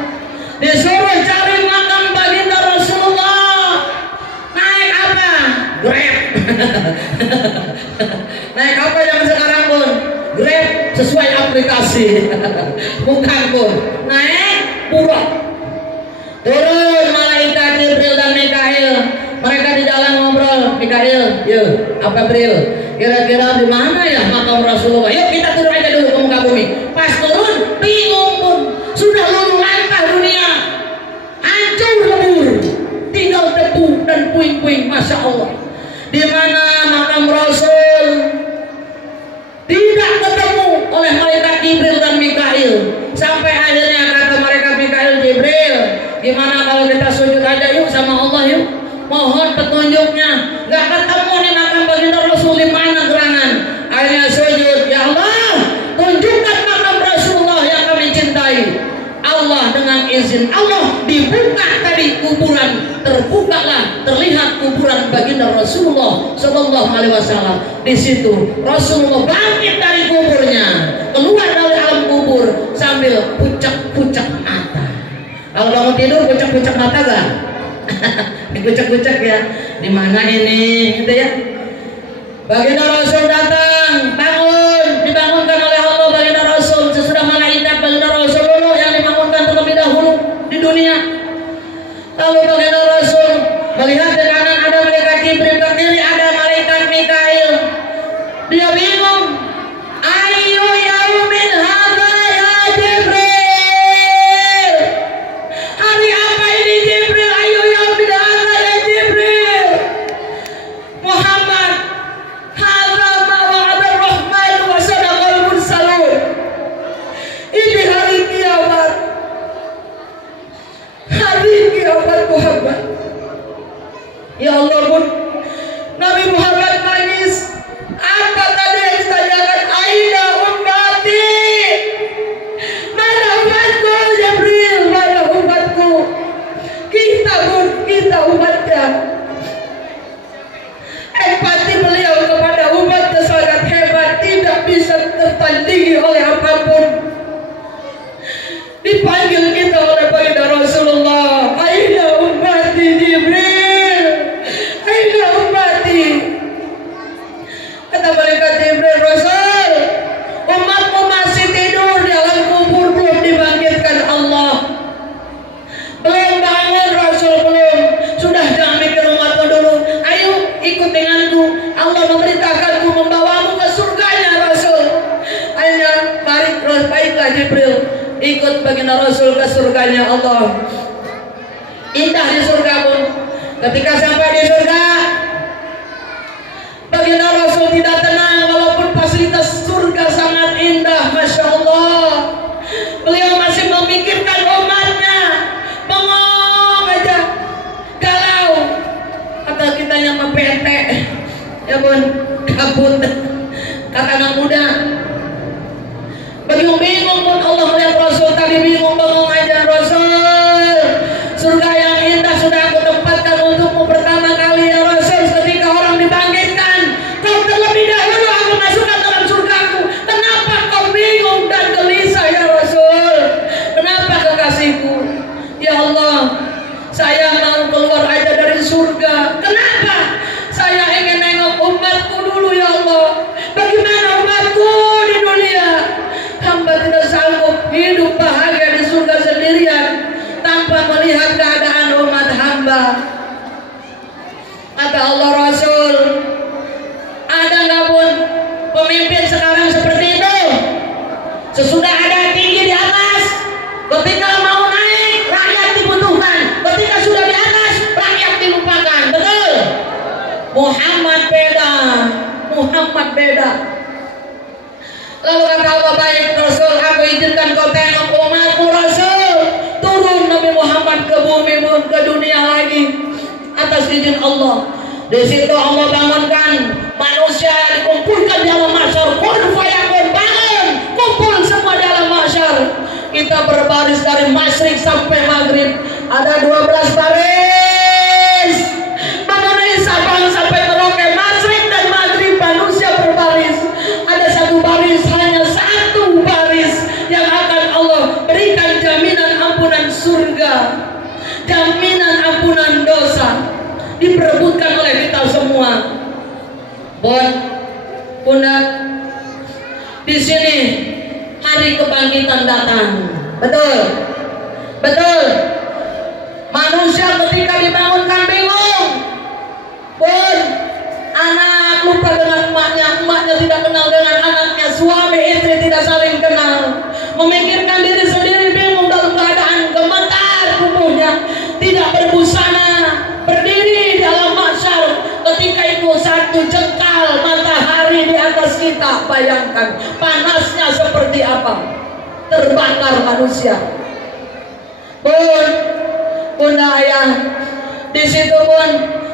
Disuruh cari makam baginda Rasulullah. Naik apa? Grab. Naik apa zaman sekarang Bun? Grab sesuai aplikasi. Bukan Bun, naik buruk. Turun malaikat Jibril dan Mikail. Mereka di jalan ngobrol. Mikail, yuk apa Jibril? Kira-kira di mana ya makam Rasulullah? Yuk kita turun aja dulu ke muka bumi. Pas turun bingung Bun, sudah lulu lantah dunia. petunjuknya, nggak ketemu nih makam baginda Rasul di mana gerangan. Akhirnya sujud, ya Allah, tunjukkan makam Rasulullah yang kami cintai. Allah dengan izin Allah dibuka tadi kuburan, terbukalah, terlihat kuburan baginda Rasulullah Sallallahu Alaihi Wasallam. Di situ Rasulullah bangkit dari kuburnya, keluar dari alam kubur sambil pucak-pucak mata. Kalau bangun tidur pucak-pucak mata gak? Dikucak-kucak ya. Di mana ini? Gitu ya. Baginda Rasul datang, bangun, dibangunkan oleh Allah baginda Rasul. Sesudah malaikat baginda Rasul dulu yang dibangunkan terlebih dahulu di dunia. Lalu baginda Rasul melihat di kanan ada malaikat Jibril, ke kiri ada malaikat Mikail. Dia bingung. Ayu yaumin hadza ya Jibril. Hari apa ini Jibril? Ayu yaumin hadza ya Jibril. Muhammad, hadza ma wa'ada ar-Rahman wa sadaqal mursalun. Ini hari kiamat. Hari kiamat Muhammad. Ya Allah pun Nabi Muhammad nangis. Apa tadi yang ditanyakan? Aina ummati? Mana umatku Jibril? Mana umatku? Kita pun, kita umatnya. Empati beliau kepada umatnya sangat hebat, tidak bisa tertandingi oleh apapun. Dipanggil kita oleh baginda Rasulullah, aina ummati Jibril, aina ummati. Kata malaikat Jibril, Rasul, umatmu masih tidur di alam kubur, belum dibangkitkan Allah. Belum bangun Rasul, belum. Sudah jangan mikir umatmu dulu. Ayo ikut denganku. Allah memerintahkanku membawamu ke surganya Rasul. Akhirnya mari, baiklah Jibril, ikut baginda Rasul ke surganya Allah. Indah di surga pun. Ketika sampai di surga, baginda Rasul tidak tenang walaupun fasilitas surga sangat indah, masya Allah. Beliau masih memikirkan umatnya, bengong aja, galau. Kata kita yang mepete, ya pun kabut, kata anak muda. Bingung pun Allah melihat Rasul tadi bingung, bengong aja. Rasul, surga yang indah sudah aku tempatkan untukmu pertama kali ya Rasul. Ketika orang dibangkitkan, kau terlebih dahulu aku masukkan dalam surgaku. Kenapa kau bingung dan gelisah ya Rasul? Kenapa kekasihku? Ya Allah, saya mau keluar aja dari surga. Kenapa? Saya ingin nengok umatku dulu ya Allah. Bagaimana umatku di dunia? Hamba tidak sanggup hidup bahagia di surga sendirian tanpa melihat keadaan umat hamba. Kata Allah Rasul, ada nggak pun pemimpin sekarang seperti itu? Sesudah ada tinggi di atas, ketika mau naik rakyat dibutuhkan, ketika sudah di atas rakyat dilupakan. Betul? Muhammad beda, Muhammad beda. Lalu kata Allah, baik Rasul, aku izinkan kau tengok umatmu Rasul. Turun Nabi Muhammad ke bumi, ke dunia lagi atas izin Allah. Di situ Allah bangunkan manusia, dikumpulkan di alam mahsyar. Kun fayakun, bangun, kumpul semua di alam mahsyar. Kita berbaris dari masyrik sampai maghrib. Ada 12 baris memenuhi Sabang sampai Merauke. Masyrik dan maghrib manusia berbaris. Ada satu baris, hanya satu baris yang akan Allah berikan jaminan ampunan surga, jaminan ampunan dosa, diperebutkan oleh kita semua. Bunda, di sini hari kebangkitan datang. Betul, betul. Manusia ketika dibangunkan bingung. Pun anak lupa dengan emaknya, emaknya tidak kenal dengan anaknya, suami istri tidak saling kenal, memikirkan diri sendiri, bingung dalam keadaan gemetar tubuhnya, tidak berbusana, berdiri di alam mahsyar. Ketika itu satu jengkal matahari di atas kita, bayangkan panasnya seperti apa, terbakar manusia. Bunda ayah, di situ pun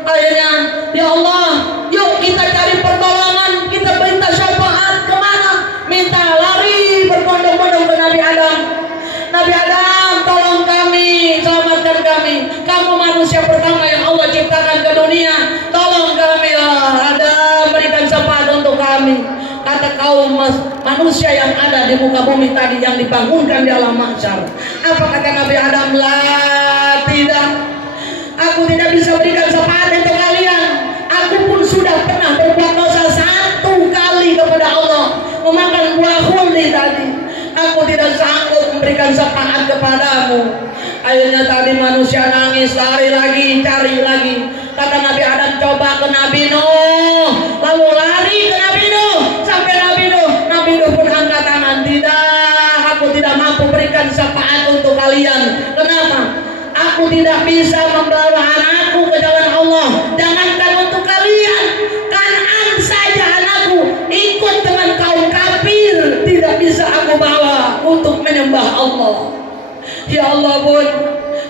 Akhirnya, ya Allah, yuk kita cari pertolongan, kita minta syafaat kemana? Minta lari berbondong-bondong ke Nabi Adam. Nabi Adam, tolong kami, selamatkan kami. Kamu manusia pertama yang Allah ciptakan ke dunia. Tolong kami ya Adam, berikan syafaat untuk kami. Kata kaum manusia yang ada di muka bumi tadi yang dibangunkan di alam mahsyar. Apa kata Nabi Adam? La, tidak. Aku tidak bisa berikan syafaat untuk kalian. Aku pun sudah pernah berbuat dosa 1 kali kepada Allah, memakan buah khuldi tadi. Aku tidak sanggup memberikan syafaat kepadamu. Akhirnya tadi manusia nangis, lari lagi, cari lagi. Kata Nabi Adam, coba ke Nabi Nuh. Lalu lari ke Nabi Nuh. Sampai Nabi Nuh pun angkat tangan. Tidak, aku tidak mampu berikan syafaat untuk kalian. Kenapa? Aku tidak bisa membawa anakku ke jalan Allah. Jangankan untuk kalian, Kan'an saja anakku ikut dengan kaum kafir. Tidak bisa aku bawa untuk menyembah Allah. Ya Allah pun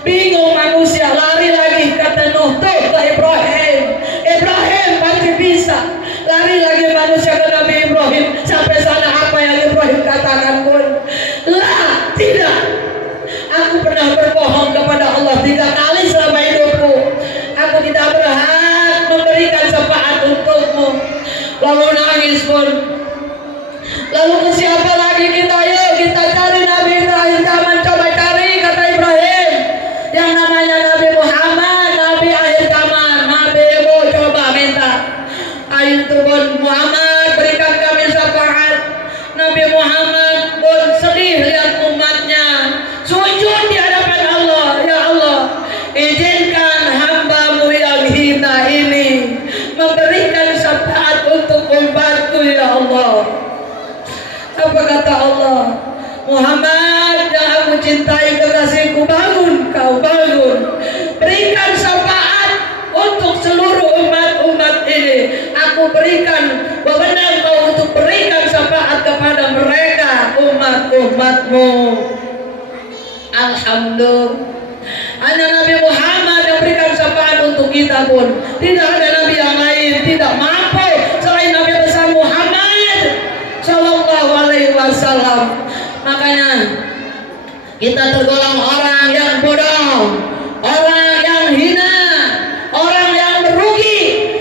bingung manusia, lari lagi. Kata Nuh, tuh ke Ibrahim. Ibrahim pasti bisa. Lari lagi manusia ke Nabi Ibrahim. Sampai sana apa yang Ibrahim katakan pun, lah, tidak. Aku pernah berbohong kepada Allah 3 kali selama hidupku. Aku tidak berhak memberikan syafaat untukmu. Lalu nangis pun. Lalu ke siapa lagi kita? Yuk kita cari Nabi Ibrahim. Zaman coba cari, kata Ibrahim. Yang namanya Nabi Muhammad, Nabi akhir zaman. Nabi Ibu coba minta. Ayo pun Muhammad, berikan kami syafaat. Nabi Muhammad pun sedih lihat umatnya sujud di hadapan Allah. Ya Allah, izinkan hambamu yang hina ini memberikan syafaat untuk umatku ya Allah. Apa kata Allah? Muhammad yang aku cintai, kekasihku, bangun, kau bangun. Berikan syafaat untuk seluruh umat-umat ini. Aku berikan wewenang kau untuk berikan syafaat kepada mereka, umat-umatmu. Alhamdulillah, hanya Nabi Muhammad yang berikan syafaat untuk kita pun. Tidak ada Nabi yang lain, tidak mampu selain Nabi besar Muhammad Sallallahu Alaihi Wasallam. Makanya kita tergolong orang yang bodoh, orang yang hina, orang yang merugi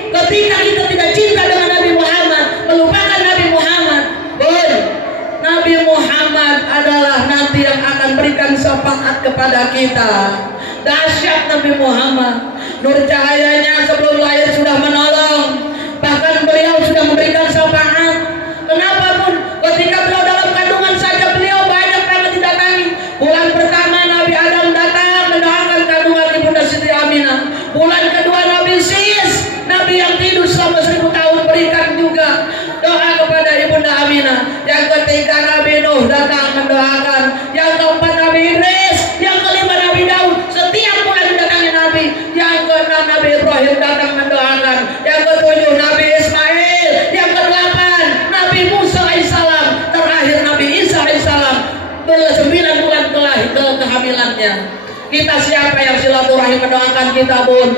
ketika kita tidak cinta dengan Nabi Muhammad, melupakan Nabi Muhammad. Nabi Muhammad adalah nanti yang akan berikan syafaat kepada kita. Dahsyat Nabi Muhammad, nur cahayanya sebelum lahir sudah menolong, bahkan beliau sudah memberikan syafaat. Kenapa pun ketika beliau dalam kandungan saja beliau banyak banget didatangi. Bulan pertama Nabi Adam datang mendoakan kandungan Ibunda Siti Aminah. Bulan kedua Nabi Sis, Nabi yang tidur selama 1000 tahun, berikan juga doa kepada Ibunda Aminah. Yang ketiga Nabi Nuh datang mendoakan. Yang keempat Nabi Idris. Yang kelima Nabi Daud. Setiap bulan mendatangi Nabi. Yang keenam Nabi Ibrahim datang mendoakan. Yang ketujuh Nabi Ismail. Yang kedelapan Nabi Musa alaihissalam. Terakhir Nabi Isa alaihissalam. 9 bulan kehamilannya. Kita siapa yang silaturahim mendoakan kita pun?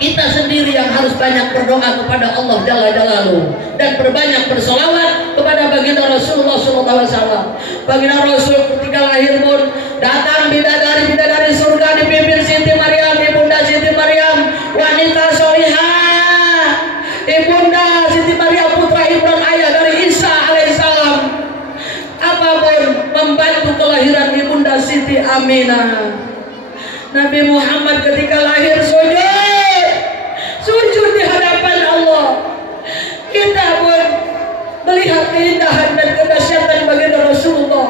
Kita sendiri yang harus banyak berdoa kepada Allah Jalla Jalaluhu dan berbanyak bersolawat kepada baginda Rasulullah SAW. Baginda Rasul ketika lahir pun datang bidadari surga dipimpin Siti Maryam, Ibunda Siti Maryam, wanita solihah, Ibunda Siti Maryam putra Imran ayah dari Isa alaihissalam. Apapun membantu kelahiran Ibunda Siti Aminah. Nabi Muhammad ketika lahir sujud di hadapan Allah. Kita pun melihat keindahan dan kedahsyatan baginda Rasulullah.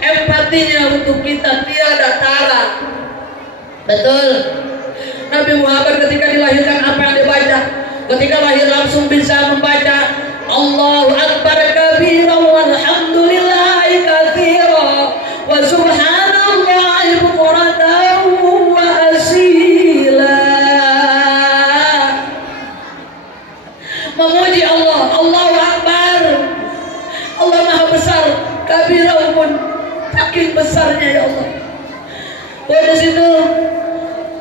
Empatinya untuk kita tiada tara. Betul. Nabi Muhammad ketika dilahirkan apa yang dibaca? Ketika lahir langsung bisa membaca Allahu Akbar kabira walhamdulillahi katsira wa subhanallahi bukratan wa asila. Memuji Allah, Allahu Akbar. Allah Maha Besar, kabirah pun saking besarnya ya Allah. Di situ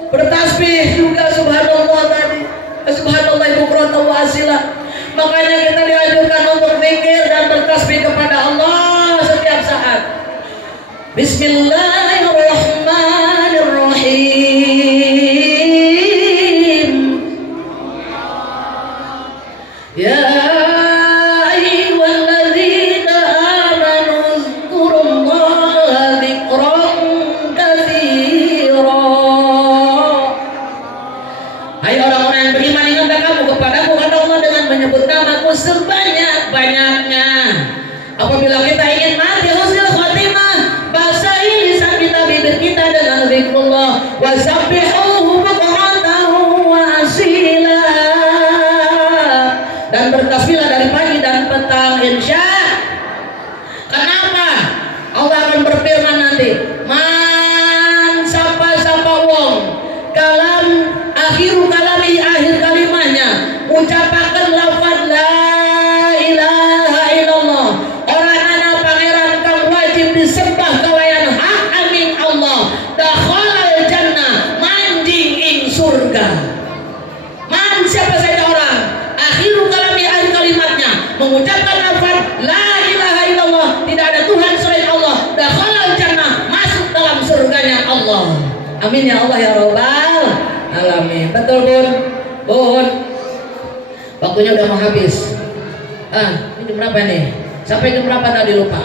bertasbih juga subhanallah tadi, subhanallah bukratan wa asila. Makanya kita dianjurkan untuk zikir dan bertasbih kepada Allah setiap saat. Bismillahirrahmanirrahim. Ya ayyuhalladzina amanu dzkurullaha dzikran katsira. Hai orang-orang yang beriman, ingatlah kamu kepadaku, kata Allah, dengan menyebut namaku sebanyak-banyaknya. Apabila kita ingin mati husnul khatimah, basahi lisan kita, bibir kita dengan zikrullah. Wasabbihuhu bukratan wa asila. Dan bertasbihlah dari pagi dan petang, insya. Kenapa? Allah akan berfirman nanti, man sapa wong kalam akhiru kalami, akhir kalimahnya ucapakan lafaz la ilaha illallah, orang ana pangeran kang wajib disembah kalayan hak amin Allah, dakhalal jannah, manjing ing surga. Man, siapa saja orang akhiru kalami, akhir kalimatnya mengucapkan lafaz la ilaha illallah, tidak ada Tuhan selain Allah, dakhalal jannah, masuk dalam surganya Allah. Amin ya Allah ya Rabbal alamin. Betul bun? Bun, waktunya udah mau habis. Ini jam berapa nih? Sampai jam berapa tadi lupa.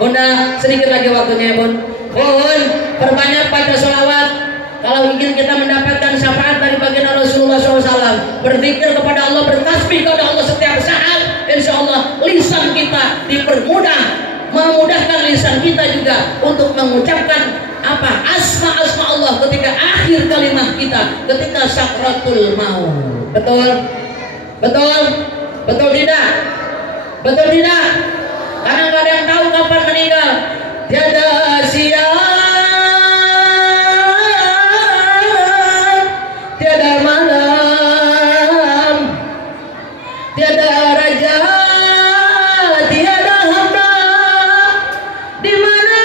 Bunda, sedikit lagi waktunya bun. Bun, perbanyak baca sholawat. Kalau ingin kita mendapatkan syafaat dari baginda Rasulullah SAW, berzikir kepada Allah, bertasbih kepada Allah setiap saat, insya Allah lisan kita dipermudah, memudahkan lisan kita juga untuk mengucapkan apa asma-asma Allah ketika akhir kalimat kita, ketika sakratul maut. Betul? Betul? Betul tidak? Betul tidak? Karena nggak ada yang tahu kapan meninggal. Tiada siang, tiada malam, tiada raja, tiada hamba, di mana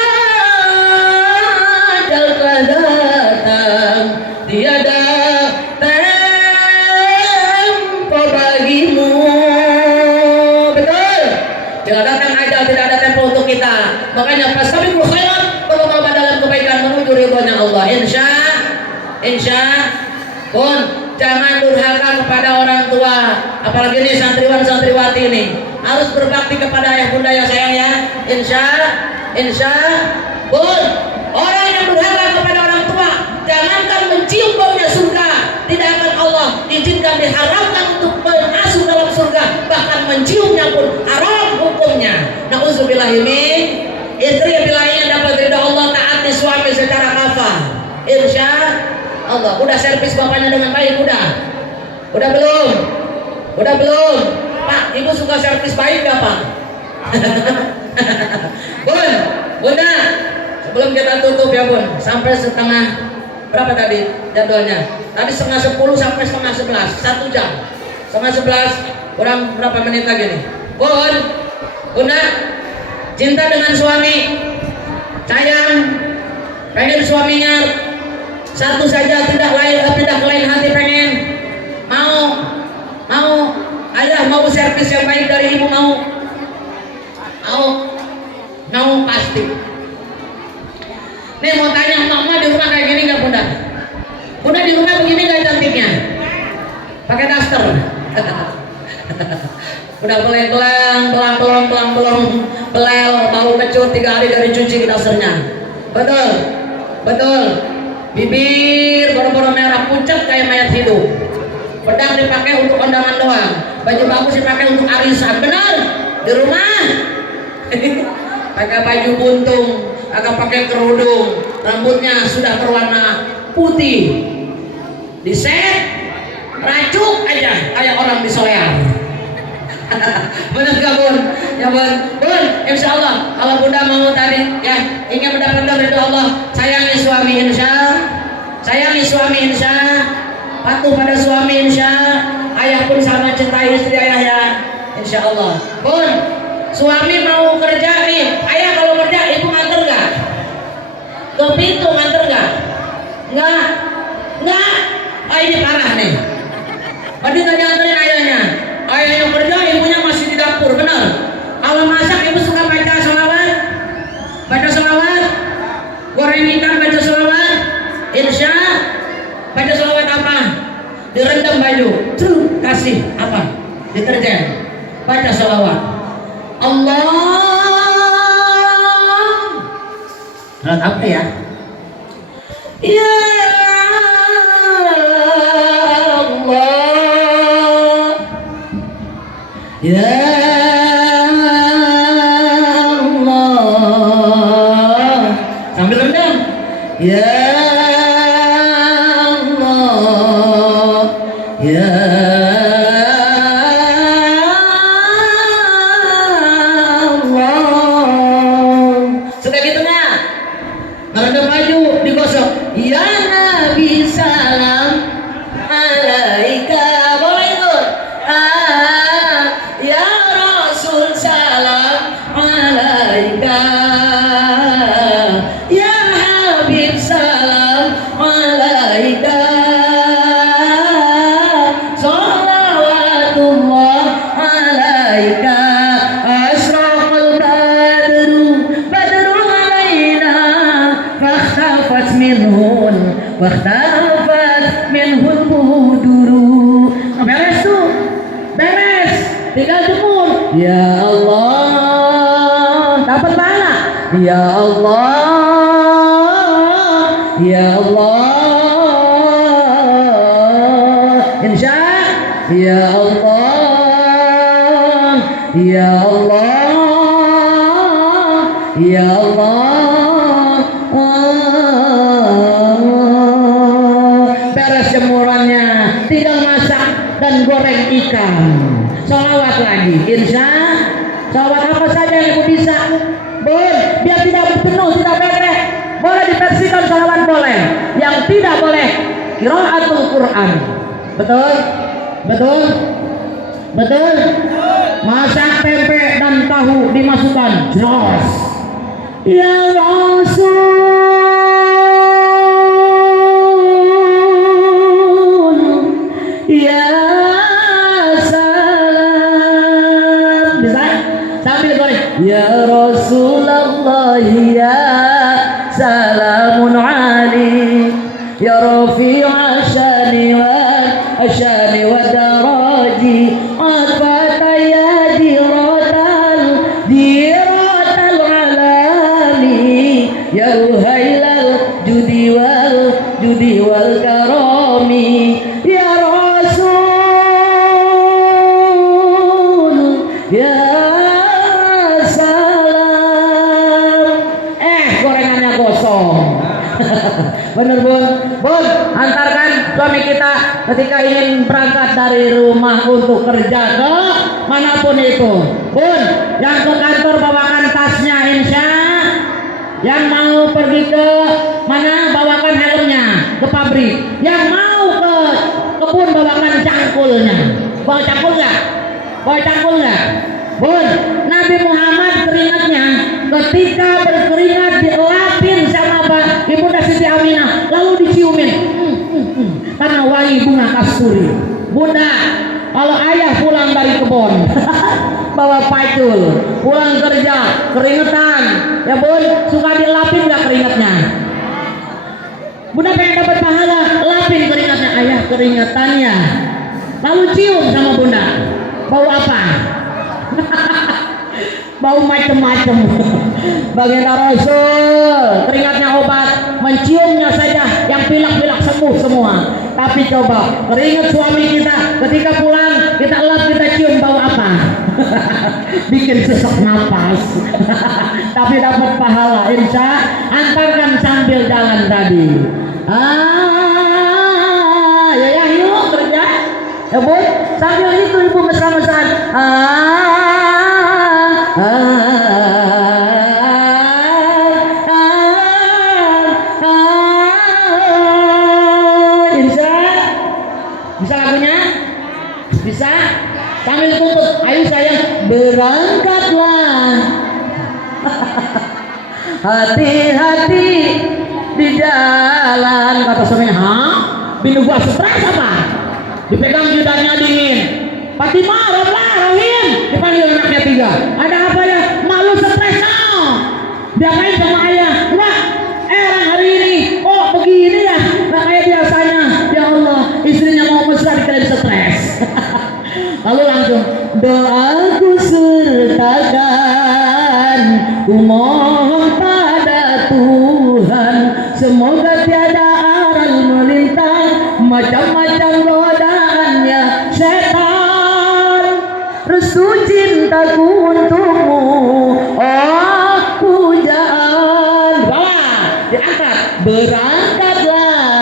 ajal telah datang, tiada tempo bagimu. Betul? Tidak datang ajal, tidak ada tempo untuk kita. Makanya fastabiqul khairat, berlomba dalam kebaikan menuju ridhonya Allah. Insya pun jangan durhaka kepada orang tua, apalagi nih santriwan santriwati ini harus berbakti kepada ayah bunda ya sayang ya. Insya pun orang yang durhaka kepada orang tua, jangankan mencium baunya surga, tidak akan Allah izinkan, diharamkan untuk masuk dalam surga, bahkan menciumnya pun haram hukumnya. Nauzubillahi min. Istri yang bila ingin dapat ridha Allah, taati suami secara kafah. Insya Allah. Udah servis bapaknya dengan baik? Udah belum? Pak, ibu suka servis baik gak Pak? Bun, bunda, sebelum kita tutup ya bun, sampai setengah berapa tadi jadwalnya? Tadi 10:30 sampai 10:30, 1 jam. 10:30 kurang berapa menit lagi nih? Bun, bunda, cinta dengan suami, sayang, pengen suaminya satu saja, tidak ke lain hati, pengen mau ayah mau servis yang baik dari ibu, mau pasti. Nih mau tanya, mama di rumah kayak gini nggak bunda? Bunda di rumah begini nggak cantiknya? Pakai daster. Udah belang, belel, bau kecut 3 hari dari cuci dasternya. Betul. Bibir boro-boro merah pucat kayak mayat hidup. Pedang dipakai untuk kondangan doang. Baju bagus dipakai untuk arisan. Benar? Di rumah pakai baju buntung, agak pakai kerudung, rambutnya sudah berwarna putih, diset, racuk aja kayak orang disolear. Benar gak bun? Ya bun, insya Allah kalau bunda mau tadi ya ingin mendapatkan ridho Allah, sayangi suami insya, patuh pada suami insya, ayah pun sama cintai istri ayah ya, insya Allah. Bun, suami mau kerja nih, ayah kalau kerja ibu nganter gak? Ke pintu nganter gak? Enggak. direndam baju, kasih apa? Deterjen. Baca sholawat. Surat apa ya? Ya Allah, ya Allah, sambil rendam. Ya Allah, ya waktafat minhul buduru. Beres tuh, beres, tinggal jemur. Ya Allah, dapat pahala. Ya Allah, ya Allah, insya ya Allah, ya Allah, ya Allah. Jemurannya tinggal masak dan goreng ikan. Sholawat lagi, insya. Sholawat apa saja yang aku bisa, Bun, biar tidak penuh, tidak pendek. Boleh diversikan sholawat, boleh. Yang tidak boleh qiraatul Quran. Betul? Betul? Betul? Masak tempe dan tahu dimasukkan. Jelas. Ya Rasul, ya salam. Bisa? Sambil goreng. Ya Rasulullah, ya salamun ali, ya rafi'u asyani wa daraji, afata ya diratal alami, ya uhailal judi wal karami, ya ya salam. Gorengannya gosong. Bener Bun? Bun, antarkan suami kita ketika ingin berangkat dari rumah untuk kerja ke manapun itu. Bun, yang ke kantor bawakan tasnya, insya. Yang mau pergi ke mana bawakan helmnya, ke pabrik. Yang mau ke kebun bawakan cangkulnya. Bawa cangkul nggak? Bawa cangkul nggak? Bun, Nabi Muhammad keringatnya ketika berkeringat dilapin sama Ibunda Siti Aminah, lalu diciumin karena wangi bunga kasturi. Bunda, kalau ayah pulang dari kebun bawa pacul, pulang kerja keringetan, ya Bun, suka dilapin nggak keringatnya? Bunda pengen dapat pahala, lapin keringatnya ayah, keringetannya, lalu cium sama Bunda. Bau apa? Bau macem-macem. Baginda Rasul keringatnya obat, menciumnya saja yang pilak-pilak sembuh semua. Tapi coba keringat suami kita ketika pulang kita lap, kita cium, bau apa? Bikin sesak napas. Tapi dapat pahala, insya. Antarkan sambil jalan tadi. Ya yuk kerja, ya Bu, sambil itu ibu mesra-mesraan. Bisa lagunya? Bisa? Sambil tuntut, ayo sayang, berangkatlah. Hati-hati di jalan. Kata suaminya, hah? Bini gua stres apa? Dipegang jidatnya dingin. Fatimah, Rohim, dipanggil anaknya 3. Ada apa ya? Malu stres no. Diapain sama ayah? Enggak, hari ini, oh begini ya, nggak kayak biasanya. Ya Allah, istrinya mau mesra doaku sertakan, kumohon pada Tuhan, semoga tiada aral melintang, macam-macam godaannya setan. Restu cintaku untukmu, oh pujaan. Bawa, diangkat, berangkatlah.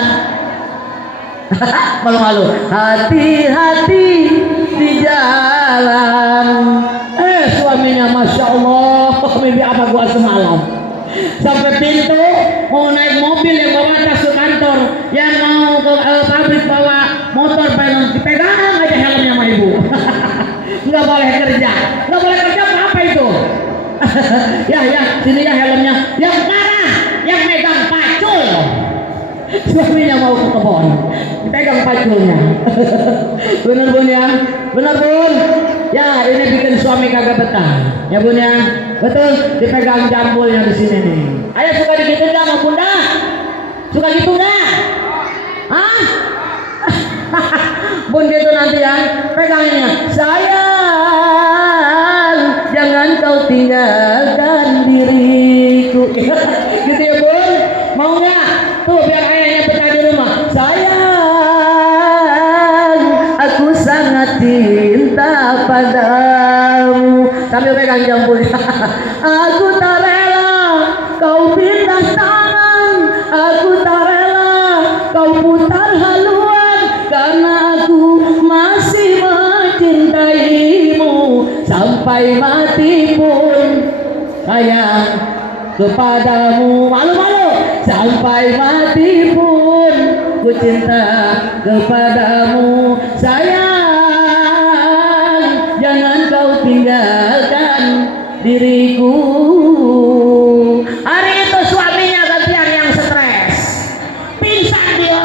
Malu-malu, hati-hati di jalan. Suaminya Masya Allah, mimpi apa gua semalam. Sampai pintu, mau naik mobil yang bawa tas ke kantor, yang mau ke pabrik bawa motor, dipegang aja helmnya sama ibu. Nggak boleh kerja, nggak boleh kerja apa itu? ya sini ya helmnya. Yang marah, yang megang pacul. Suaminya mau ke kebun, dipegang paculnya. Bener bun ya, bener bun. Ya ini bikin suami kagak betah, ya bun ya. Betul, dipegang jambulnya di sini nih. Ayah suka digitu nggak sama bunda? Suka gitu nggak? Hah? Bun gitu nanti ya, peganginnya. Sayang, jangan kau tinggalkan diriku. Gitu ya bun, mau nggak? Tuh biar ayahnya betah di rumah. Sayang, aku sangat cinta padamu. Sambil pegang jambulnya. Aku tak rela kau pindah tangan, aku tak rela kau putar haluan, karena aku masih mencintaimu sampai mati pun sayang kepadamu. Malu-malu, sampai mati pun ku cinta kepadamu. Sayang, jangan kau tinggalkan diriku. Hari itu suaminya gantian yang stres, pingsan dia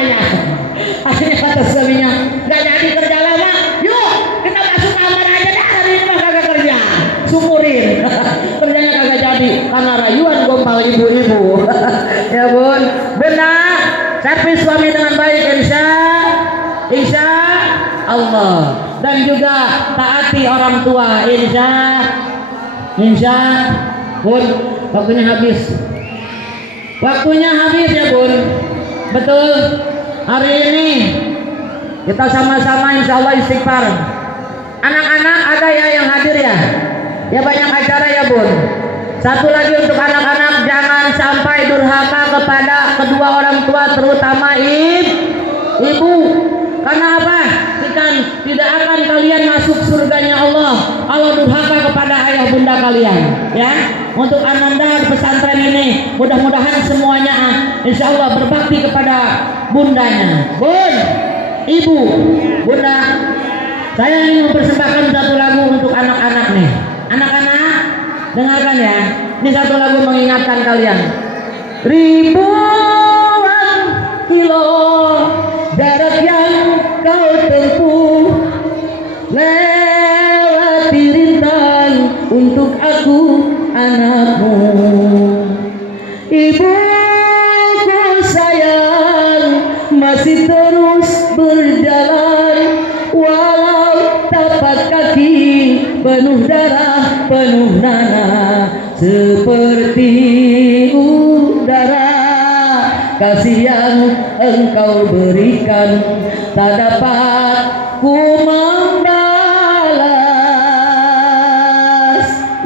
ayah. Akhirnya kata suaminya, nggak jadi kerja lama, yuk kita masuk kamar aja dah, hari ini mah kagak kerja, syukurin. Kerjanya kagak jadi karena rayuan gombal ibu-ibu. Ya bun, benar. Tapi suami dengan baik insya Allah, dan juga taati orang tua insya bun. Waktunya habis ya bun. Betul, hari ini kita sama-sama insya Allah istighfar. Anak-anak ada ya yang hadir ya, ya banyak acara ya bun. Satu lagi untuk anak-anak, jangan sampai durhaka kepada kedua orang tua, terutama ibu. Karena apa? Tidak akan kalian masuk surganya Allah kalau durhaka kepada ayah bunda kalian. Ya, untuk Ananda pesantren ini, mudah-mudahan semuanya insya Allah berbakti kepada bundanya. Bun, ibu, bunda, saya ingin mempersembahkan satu lagu untuk anak-anak nih. Anak-anak, dengarkan ya. Ini satu lagu mengingatkan kalian. Ribuan kilo darat yang kau tempuh, lewati rintang untuk aku anakmu. Ibuku sayang masih terus berjalan, walau tapak kaki penuh darah, penuh nanah, seperti udara. Kasih yang engkau berikan tak dapat ku membalas.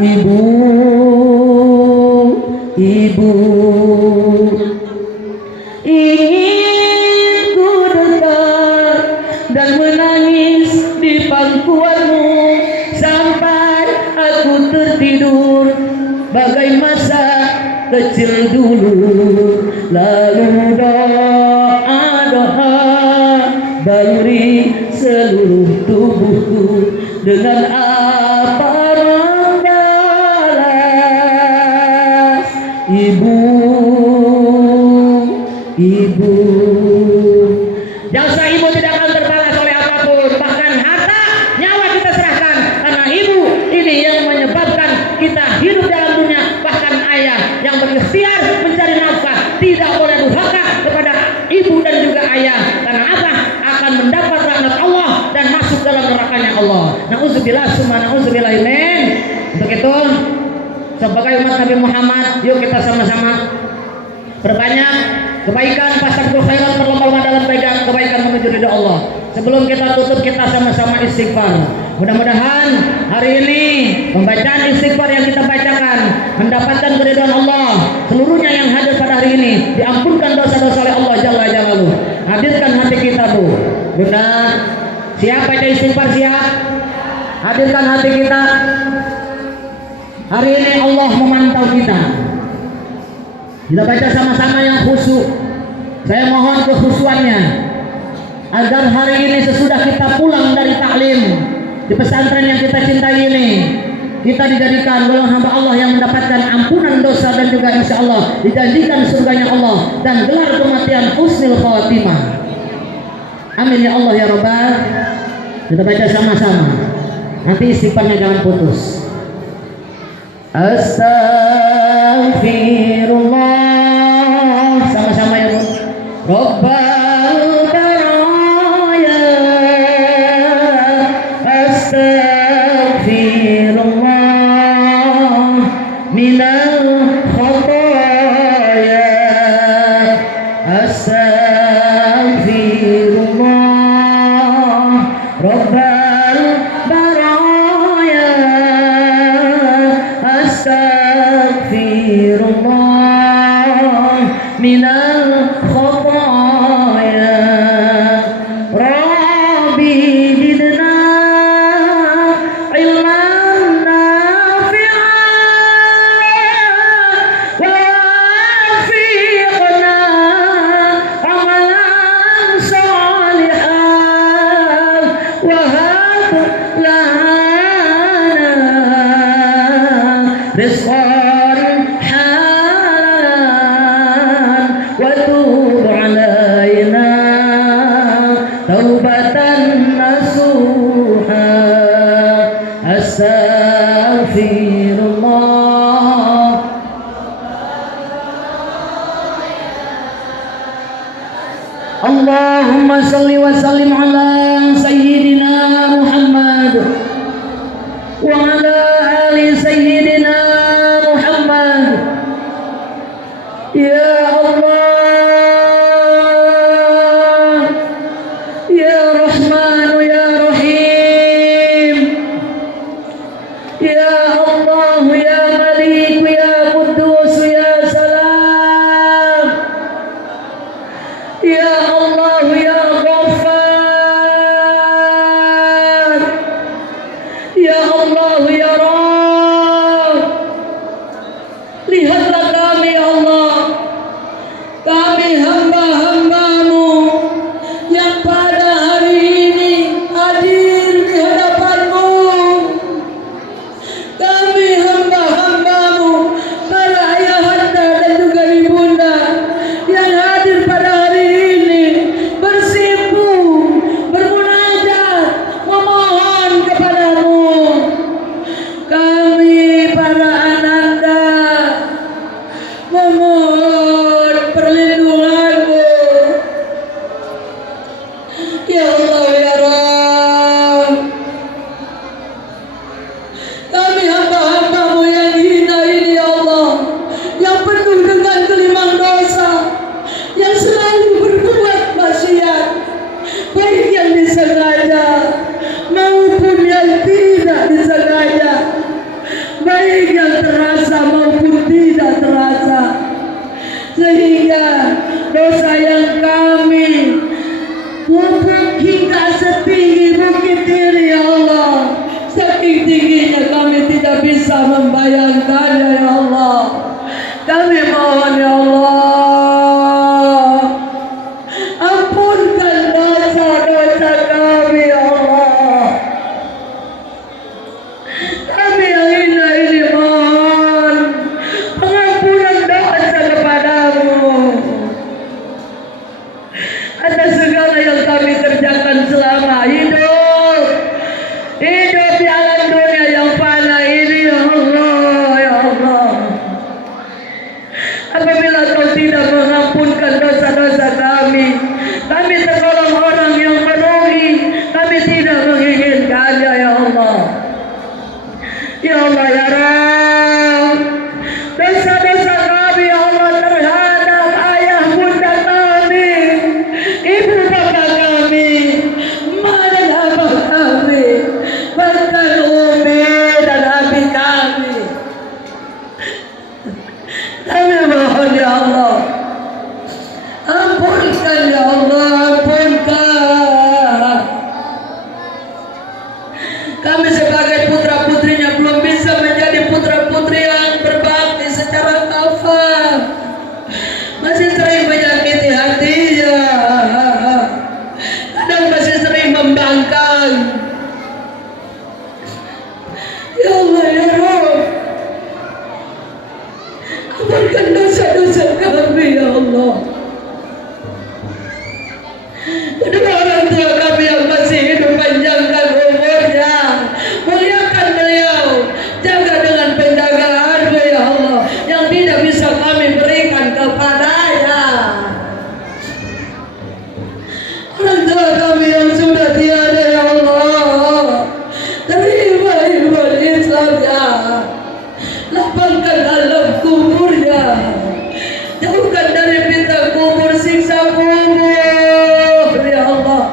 Ibu, ingin ku dekat dan menangis di pangkuanmu sampai aku tertidur bagai masa kecil dulu. Lalu doa-doa baluri seluruh tubuhku dengan apa membalas. Ibu, jasa ibu tidak akan terbalas oleh apapun, bahkan harta nyawa kita serahkan, karena ibu ini yang menyebabkan kita hidup dalam dunia. Bahkan ayah yang berikhtiar mencari nafkah tidak boleh durhaka kepada ibu dan juga ayah, karena apa? Akan mendapat rahmat Allah dan masuk dalam nerakanya Allah. Allah. Nauzubillah summa nauzubillah min. Untuk itu sebagai umat Nabi Muhammad, yuk kita sama-sama perbanyak kebaikan, fastaghfirul khairat, berlomba-lomba dalam kebaikan menuju ridha Allah. Sebelum kita tutup, kita sama-sama istighfar. Mudah-mudahan hari ini pembacaan istighfar yang kita bacakan mendapatkan keridhaan Allah. Seluruhnya yang hadir pada hari ini diampunkan dosa-dosa oleh Allah Jalla Jalaluhu. Hadirkan hati kita, Bu. Bunda, siap baca istighfar? Siap? Hadirkan hati kita. Hari ini Allah memantau kita. Kita baca sama-sama yang khusyuk. Saya mohon kekhusyuannya agar hari ini sesudah kita pulang dari taklim di pesantren yang kita cintai ini, kita dijadikan golongan hamba Allah yang mendapatkan ampunan dosa dan juga insya Allah dijanjikan surganya Allah dan gelar kematian husnul khawatimah. Amin ya Allah ya Rabbal. Kita baca sama-sama. Nanti istighfarnya jangan putus. Astaghfirullah, sama-sama ya Bu. Rabbal baraya, astaghfirullah minal khataya, astaghfirullah Rabbal baraya, astaghfirullah minal khataya. Rabbi zidna ilman nafi'an wa wafiqna amalan salihan wa hab lana rizqan halalan wa tub alaina taubatan nasuha. Astaghfirullah. Allahumma salli wa sallim ala sayyidina Muhammad wa ala ali sayyidina Muhammad. Ya Allah, ya Rahman, ya Rahim, ya Allah, ya Malik, ya Quddus, ya Salam, ya Allah, ya Ghaffar, ya Allah, ya Rabb. Lihatlah kami ya Allah, kami hamba-hambamu yang pada hari ini hadir di hadapanmu. Kami hamba-hambamu, para ayahanda dan juga ibunda yang hadir pada hari ini bersimpu, bermunajat, memohon kepadamu. Kami para ananda Ampunkan dosa-dosa kami ya Allah. Kedua orang tua kami yang masih hidup, panjangkan umurnya, muliakan beliau, jaga dengan penjagaanmu ya Allah, yang tidak bisa kami berikan kepadanya. Orang tua kami yang sudah tiada ya Allah, terima iman Islamnya, lapangkan alam kuburnya, jauhkan dari fitnah kubur, siksa kubur ya Allah.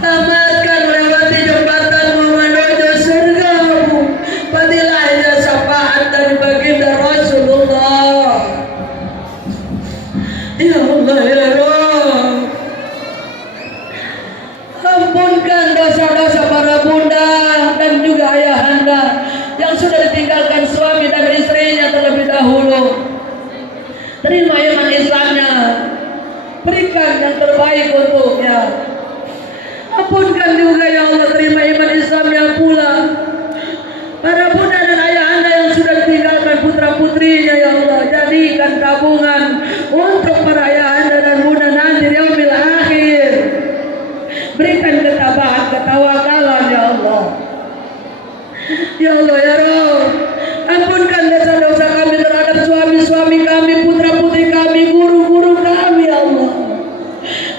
Selamatkan melewati jembatanmu menuju surgamu, fadilahnya syafaat dari baginda Rasulullah. Ya Allah ya Rabb, ampunkan dosa-dosa para bunda dan juga ayahanda yang sudah ditinggalkan suami dan istrinya terlebih dahulu. Terima iman Islamnya, berikan yang terbaik untuknya. Ampunkan juga ya Allah, terima iman Islamnya pula para bunda dan ayahanda yang sudah ditinggalkan putra-putrinya ya Allah. Jadikan tabungan untuk para ayahanda dan bunda nanti di yaumil akhir. Berikan ketabahan, ketawakalan ya Allah. Ya Allah ya Rabb, ampunkan dosa-dosa kami terhadap suami-suami kami, putra-putri kami, guru-guru kami ya Allah.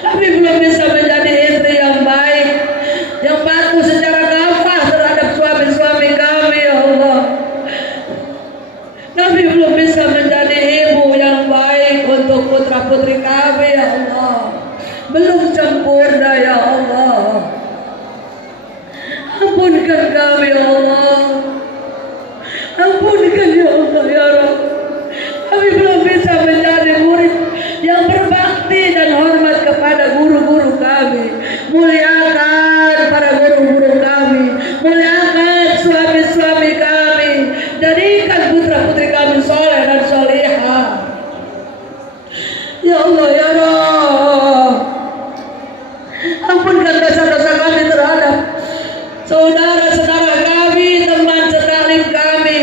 Kami belum bisa menjadi istri yang baik, yang patuh secara kafah terhadap suami-suami kami ya Allah. Kami belum bisa menjadi ibu yang baik untuk putra-putri kami ya Allah. Belum sempurna ya Allah. Ampunkan kami ya Allah. Ampunkan ya Allah ya Rabb. Kami belum bisa menjadi murid yang berbakti dan hormat kepada guru-guru kami. Muliakan para guru-guru kami, muliakan suami-suami kami, jadikan putra-putri kami soleh dan solehah. Ya Allah ya Rabb, ampunkan dosa-dosa kami terhadap saudara-saudara kami, teman setalim kami,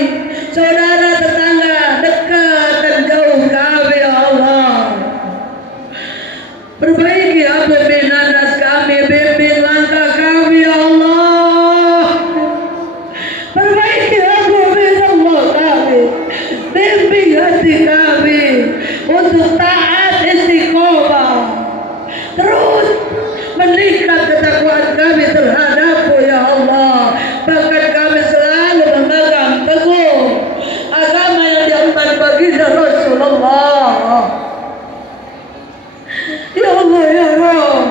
saudara tetangga dekat dan jauh kami ya Allah. Perbaiki apabila nanas kami, bimbing langkah kami ya Allah. Perbaiki apabila Allah kami, bimbing hati kami untuk taat istiqomah, terus meningkat ketakwaan kami terhadap-Mu ya Allah. Bahkan kami selalu memegang teguh agama yang diemban baginda Rasulullah. Ya Allah ya Rabb,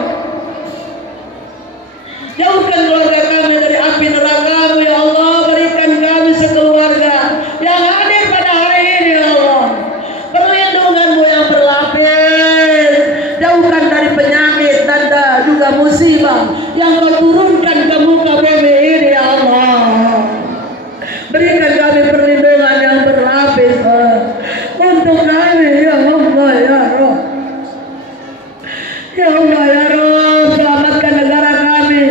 jauhkan keluarga kami dari api neraka-Mu ya Allah. Berikan kami sekeluarga yang hadir pada hari ini ya Allah perlindungan-Mu yang berlapis. Jauhkan dari penyakit, tanda juga musibah yang Kau turunkan ke muka bumi ini ya Allah. Berikan kami perlindungan yang berlapis untuk kami ya Allah ya Rabb. Ya Allah ya Rabb, selamatkan negara kami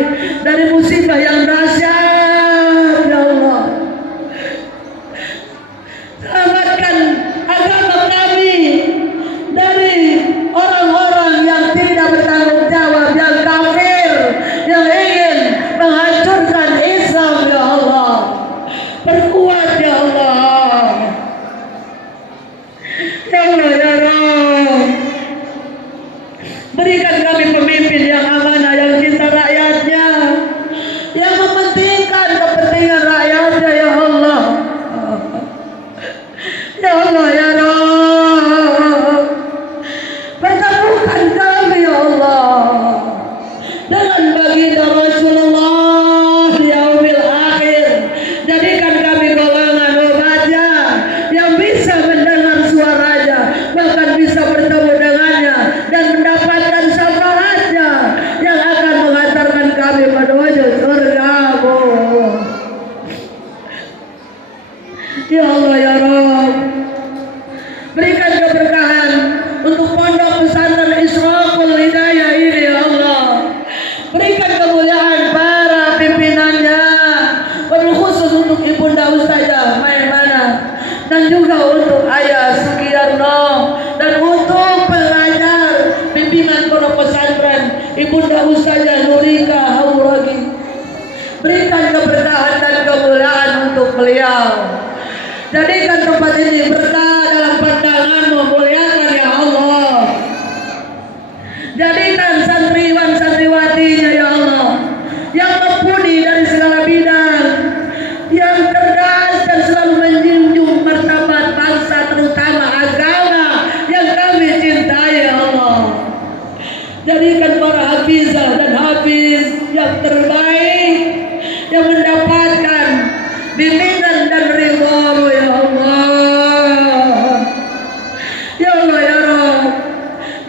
dari musibah yang dahsyat ya Allah. Selamatkan agama kami dari orang-orang yang tidak bertanggung jawab, yang kafir, yang ingin menghancurkan Islam ya Allah. Perkuat ya Allah. Ya Allah ya Rabb, berikan kami pemimpin yang amanah, yang cinta rakyatnya, yang mementingkan kepentingan rakyatnya ya Allah. Ya Allah ya Rabb, pertemukan kami ya Allah dengan baginda Rasulullah di yaumil akhir. Jadikan kami golongan umatnya yang bisa mendengar suaranya, bahkan bisa bertemu dengannya dan mendapatkan syafaatnya yang akan mengantarkan kami menuju surga-Mu. Ya Allah ya Rabb, berikan keberkahan untuk pondok pesantren Ishraqul Hidayah ini ya Allah. Berikan kemuliaan para pimpinannya, wabil khusus untuk Ibunda Ustazah Maimunah dan juga untuk Ayah Sugiyarno dan untuk pengajar bimbingan pondok pesantren Ibunda Ustazah Nurika Hauragi. Berikan keberkahan dan kemuliaan untuk beliau. Jadikan tempat ini berkah dalam pandangan-Mu, muliakan ya Allah. Jadikan santriwan santriwatinya ya Allah yang mumpuni dari segala bidang, yang cerdas dan selalu menjunjung martabat bangsa, terutama agama yang kami cintai ya Allah. Jadikan para hafizah dan hafiz yang terbaik, yang mendapatkan bimbingan dan ridho-Mu ya Allah. Ya Allah ya Rabb,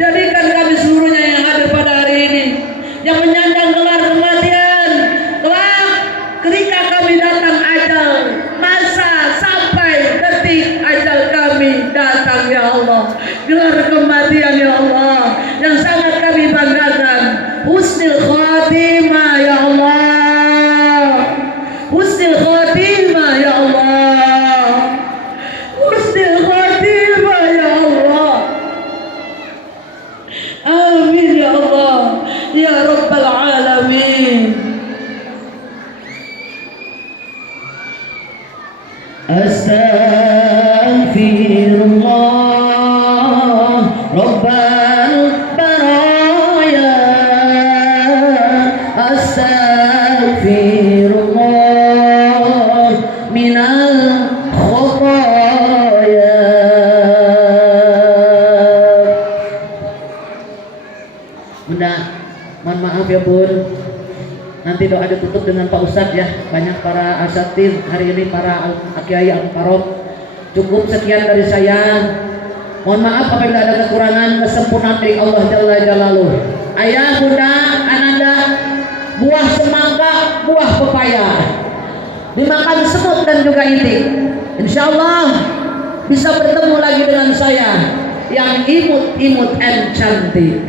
jadikan kami seluruhnya yang hadir pada hari ini, yang menyandang gelar kematian, kelak ketika kami datang ajal, masa sampai detik ajal kami datang ya Allah, gelar kematian ya Allah yang sangat kami banggakan, husnul khatimah ya Allah, husnul khatimah ya Allah, husnul khatimah ya Allah. Amin ya Allah ya Rabbal Alamin. Astaghfirullah Rabbal Baraya, astaghfirullah minal khotaya. Bunda, mohon maaf ya Bun, nanti doa ditutup dengan Pak Ustadz ya. Banyak para asatidz hari ini, para kiai al-farod. Cukup sekian dari saya. Mohon maaf apabila ada kekurangan, kesempurnaan dari Allah Jalla Jalaluh. Ayah, Bunda, Ananda, buah semangka, buah pepaya dimakan semut dan juga itik. Insya Allah bisa bertemu lagi dengan saya yang imut-imut and cantik.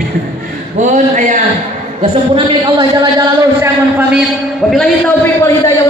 Bun, Ayah, kesempurnaan milik Allah Jalla Jalaluh. Saya mohon pamit. Wabillahi taufiq wal hidayah.